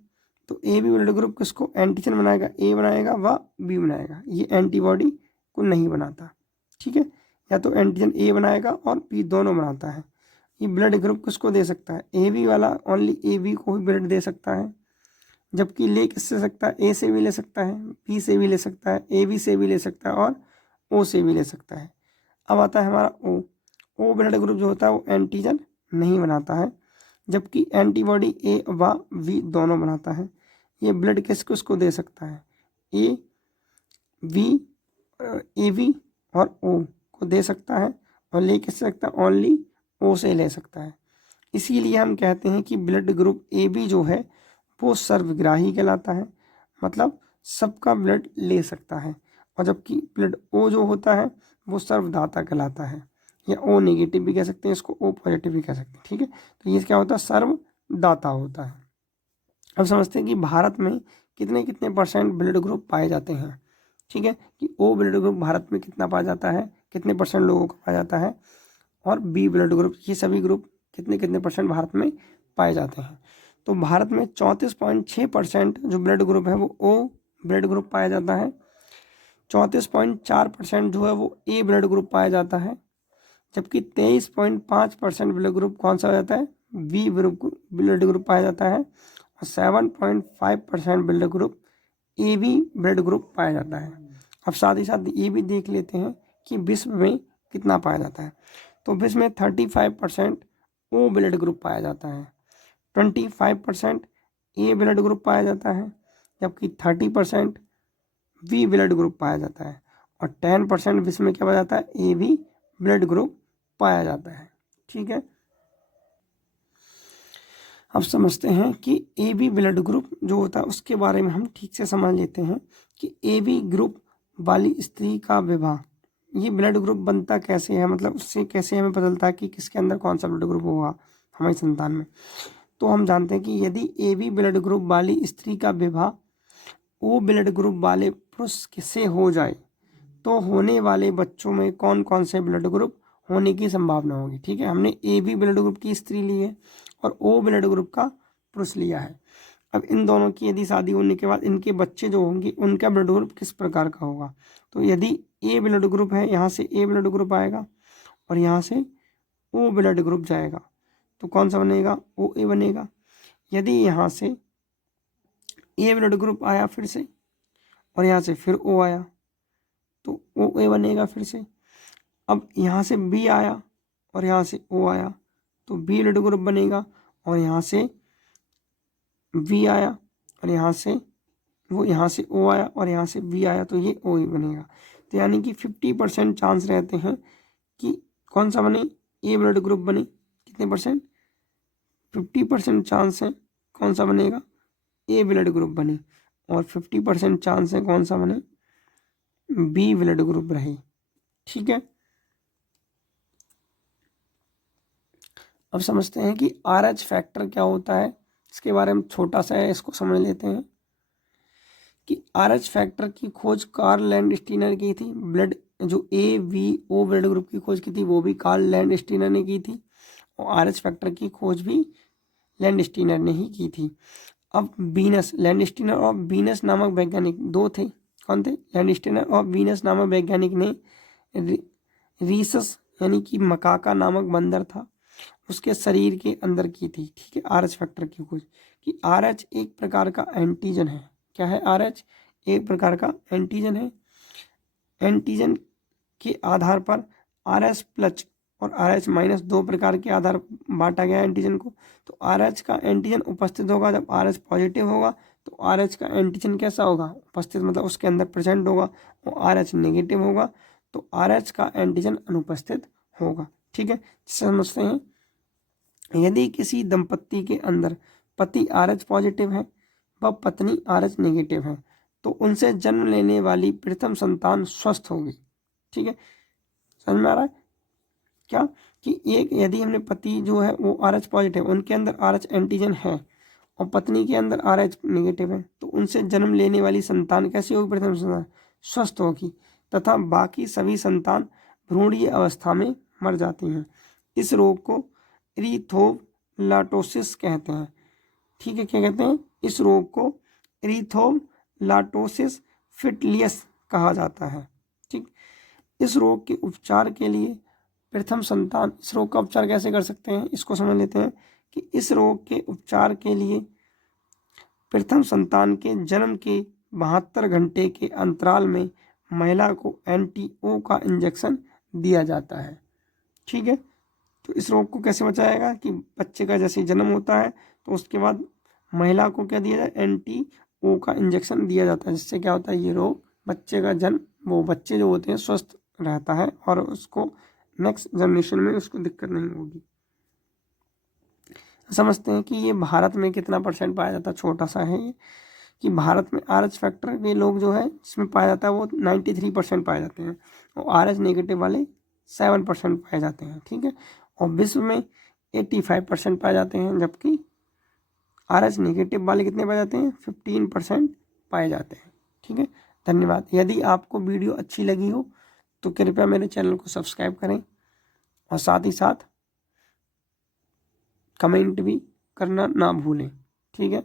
तो ए बी ब्लड ग्रुप किसको एंटीजन बनाएगा, ए बनाएगा व बी बनाएगा, ये एंटीबॉडी को नहीं बनाता। ठीक है, या तो एंटीजन ए बनाएगा और बी दोनों बनाता है। ये ब्लड ग्रुप किसको दे सकता है, ए बी वाला ओनली ए बी को ही ब्लड दे सकता है, जबकि ले किससे सकता है, ए से भी ले सकता है, बी से भी ले सकता है, ए बी से भी ले सकता है और ओ से भी ले सकता है। अब आता है हमारा ओ। ओ ब्लड ग्रुप जो होता है वो एंटीजन नहीं बनाता है, जबकि एंटीबॉडी ए व वी दोनों बनाता है। ये ब्लड किस किसको दे सकता है, ए वी और ओ को दे सकता है, और ले किससे सकता है, ओनली ओ से ले सकता है। इसीलिए हम कहते हैं कि ब्लड ग्रुप ए बी जो है वो सर्वग्राही कहलाता है, मतलब सबका ब्लड ले सकता है, और जबकि ब्लड ओ जो होता है वो सर्वदाता कहलाता है, या ओ नेगेटिव भी कह सकते हैं इसको, ओ पॉजिटिव भी कह सकते हैं। ठीक है, तो ये क्या होता है, सर्वदाता होता है। अब समझते हैं कि भारत में कितने कितने परसेंट ब्लड ग्रुप पाए जाते हैं। ठीक है, कि ओ ब्लड ग्रुप भारत में कितना पाया जाता है, कितने परसेंट लोगों को पाया जाता है, और बी ब्लड ग्रुप, ये सभी ग्रुप कितने कितने परसेंट भारत में पाए जाते हैं। तो भारत में 34.6% जो ब्लड ग्रुप है वो ओ ब्लड ग्रुप पाया जाता है, 34.4% जो है वो ए ब्लड ग्रुप पाया जाता है, जबकि 23.5% ब्लड ग्रुप कौन सा हो जाता है, बी ब्लड ग्रुप पाया जाता है, और 7.5% blood group A B blood group पाया जाता है। अब साथ ही साथ ये भी देख लेते हैं कि विश्व में कितना पाया जाता है। तो विश्व में 35% ओ ब्लड ग्रुप पाया जाता है, 25% ए ब्लड ग्रुप पाया जाता है, जबकि 30% बी ब्लड ग्रुप पाया जाता है, और 10% विश्व में क्या पाया जाता है, ए बी ब्लड ग्रुप पाया जाता है। ठीक है, अब समझते हैं कि ए बी ब्लड ग्रुप जो होता है उसके बारे में हम ठीक से समझ लेते हैं कि ए बी ग्रुप वाली स्त्री का विवाह, ये ब्लड ग्रुप बनता कैसे है, मतलब उससे कैसे हमें पता चलता है कि किसके अंदर कौन सा ब्लड ग्रुप होगा हमारी संतान में। तो हम जानते हैं कि यदि ए बी ब्लड ग्रुप वाली स्त्री का विवाह ओ ब्लड ग्रुप वाले पुरुष से हो जाए तो होने वाले बच्चों में कौन कौन से ब्लड ग्रुप होने की संभावना होगी। ठीक है, हमने ए बी ब्लड ग्रुप की स्त्री ली है और ओ ब्लड ग्रुप का पुरुष लिया है। अब इन दोनों की यदि शादी होने के बाद इनके बच्चे जो होंगे उनका ब्लड ग्रुप किस प्रकार का होगा। तो यदि ए ब्लड ग्रुप है, यहाँ से ए ब्लड ग्रुप आएगा और यहाँ से ओ ब्लड ग्रुप जाएगा, तो कौन सा बनेगा, ओ ए बनेगा। यदि यहाँ से ए ब्लड ग्रुप आया फिर से और यहाँ से फिर ओ आया तो ओ ए बनेगा फिर से। अब यहाँ से बी आया और यहाँ से ओ आया तो बी ब्लड ग्रुप बनेगा, और यहाँ से वी आया और यहाँ से ओ आया और यहाँ से वी आया तो ये ओ ही बनेगा। तो यानी कि 50% चांस रहते हैं कि कौन सा बने, ए ब्लड ग्रुप बने। कितने परसेंट, 50% चांस है कौन सा बनेगा, ए ब्लड ग्रुप बने, और 50% चांस है कौन सा बने, बी ब्लड ग्रुप रहे। ठीक है, अब समझते हैं कि RH फैक्टर क्या होता है, इसके बारे में छोटा सा है, इसको समझ लेते हैं कि RH फैक्टर की खोज कार्ल लैंडस्टीनर की थी। ब्लड जो AVO ब्लड ग्रुप की खोज की थी वो भी कार्ल लैंडस्टीनर ने की थी, और RH फैक्टर की खोज भी लैंडस्टीनर ने ही की थी। अब वीनस, लैंडस्टीनर और वीनस नामक वैज्ञानिक दो थे, कौन थे, लैंडस्टीनर और वीनस नामक वैज्ञानिक ने रीसस यानी कि मकाका नामक बंदर था उसके शरीर के अंदर की थी। ठीक है, RH फैक्टर की खोज कि RH एक प्रकार का एंटीजन है। क्या है, RH एक प्रकार का एंटीजन है। एंटीजन के आधार पर RH+ और RH- दो प्रकार के आधार बांटा गया एंटीजन को। तो RH का एंटीजन उपस्थित होगा जब RH पॉजिटिव होगा, तो RH का एंटीजन कैसा होगा, उपस्थित मतलब उसके अंदर प्रेजेंट होगा। और RH नेगेटिव होगा तो RH का एंटीजन अनुपस्थित होगा। ठीक है, समझते हैं यदि किसी दंपत्ति के अंदर पति RH पॉजिटिव है व पत्नी RH नेगेटिव है तो उनसे जन्म लेने वाली प्रथम संतान स्वस्थ होगी। ठीक है, समझ में आ रहा है क्या, कि एक यदि हमने पति जो है वो RH पॉजिटिव, उनके अंदर RH एंटीजन है, और पत्नी के अंदर RH नेगेटिव है, तो उनसे जन्म लेने वाली संतान कैसी होगी, प्रथम संतान स्वस्थ होगी, तथा बाकी सभी संतान भ्रूणीय अवस्था में मर जाती हैं। इस रोग को इरिथ्रोब्लास्टोसिस कहते हैं। ठीक है, क्या कहते हैं, इस रोग को इरिथ्रोब्लास्टोसिस फिटलियस कहा जाता है। ठीक, इस रोग के उपचार के लिए प्रथम संतान, इस रोग का उपचार कैसे कर सकते हैं इसको समझ लेते हैं कि इस रोग के उपचार के लिए प्रथम संतान के जन्म के 72 घंटे के अंतराल में महिला को NTO का इंजेक्शन दिया जाता है। ठीक है, तो इस रोग को कैसे बचाएगा कि बच्चे का जैसे जन्म होता है तो उसके बाद महिला को क्या दिया जाए, NTO का इंजेक्शन दिया जाता है, जिससे क्या होता है, ये रोग बच्चे का जन्म, वो बच्चे जो होते हैं स्वस्थ रहता है और उसको नेक्स्ट जनरेशन में उसको दिक्कत नहीं होगी। समझते हैं कि ये भारत में कितना परसेंट पाया जाता है, छोटा सा है ये, कि भारत में RH फैक्टर के लोग जो है जिसमें पाया जाता है वो 93% पाए जाते हैं और RH नेगेटिव वाले 7% पाए जाते हैं। ठीक है, और विश्व में 85% पाए जाते हैं, जबकि RH नेगेटिव वाले कितने पाए जाते हैं, 15% पाए जाते हैं। ठीक है, धन्यवाद। यदि आपको वीडियो अच्छी लगी हो तो कृपया मेरे चैनल को सब्सक्राइब करें और साथ ही साथ कमेंट भी करना ना भूलें। ठीक है।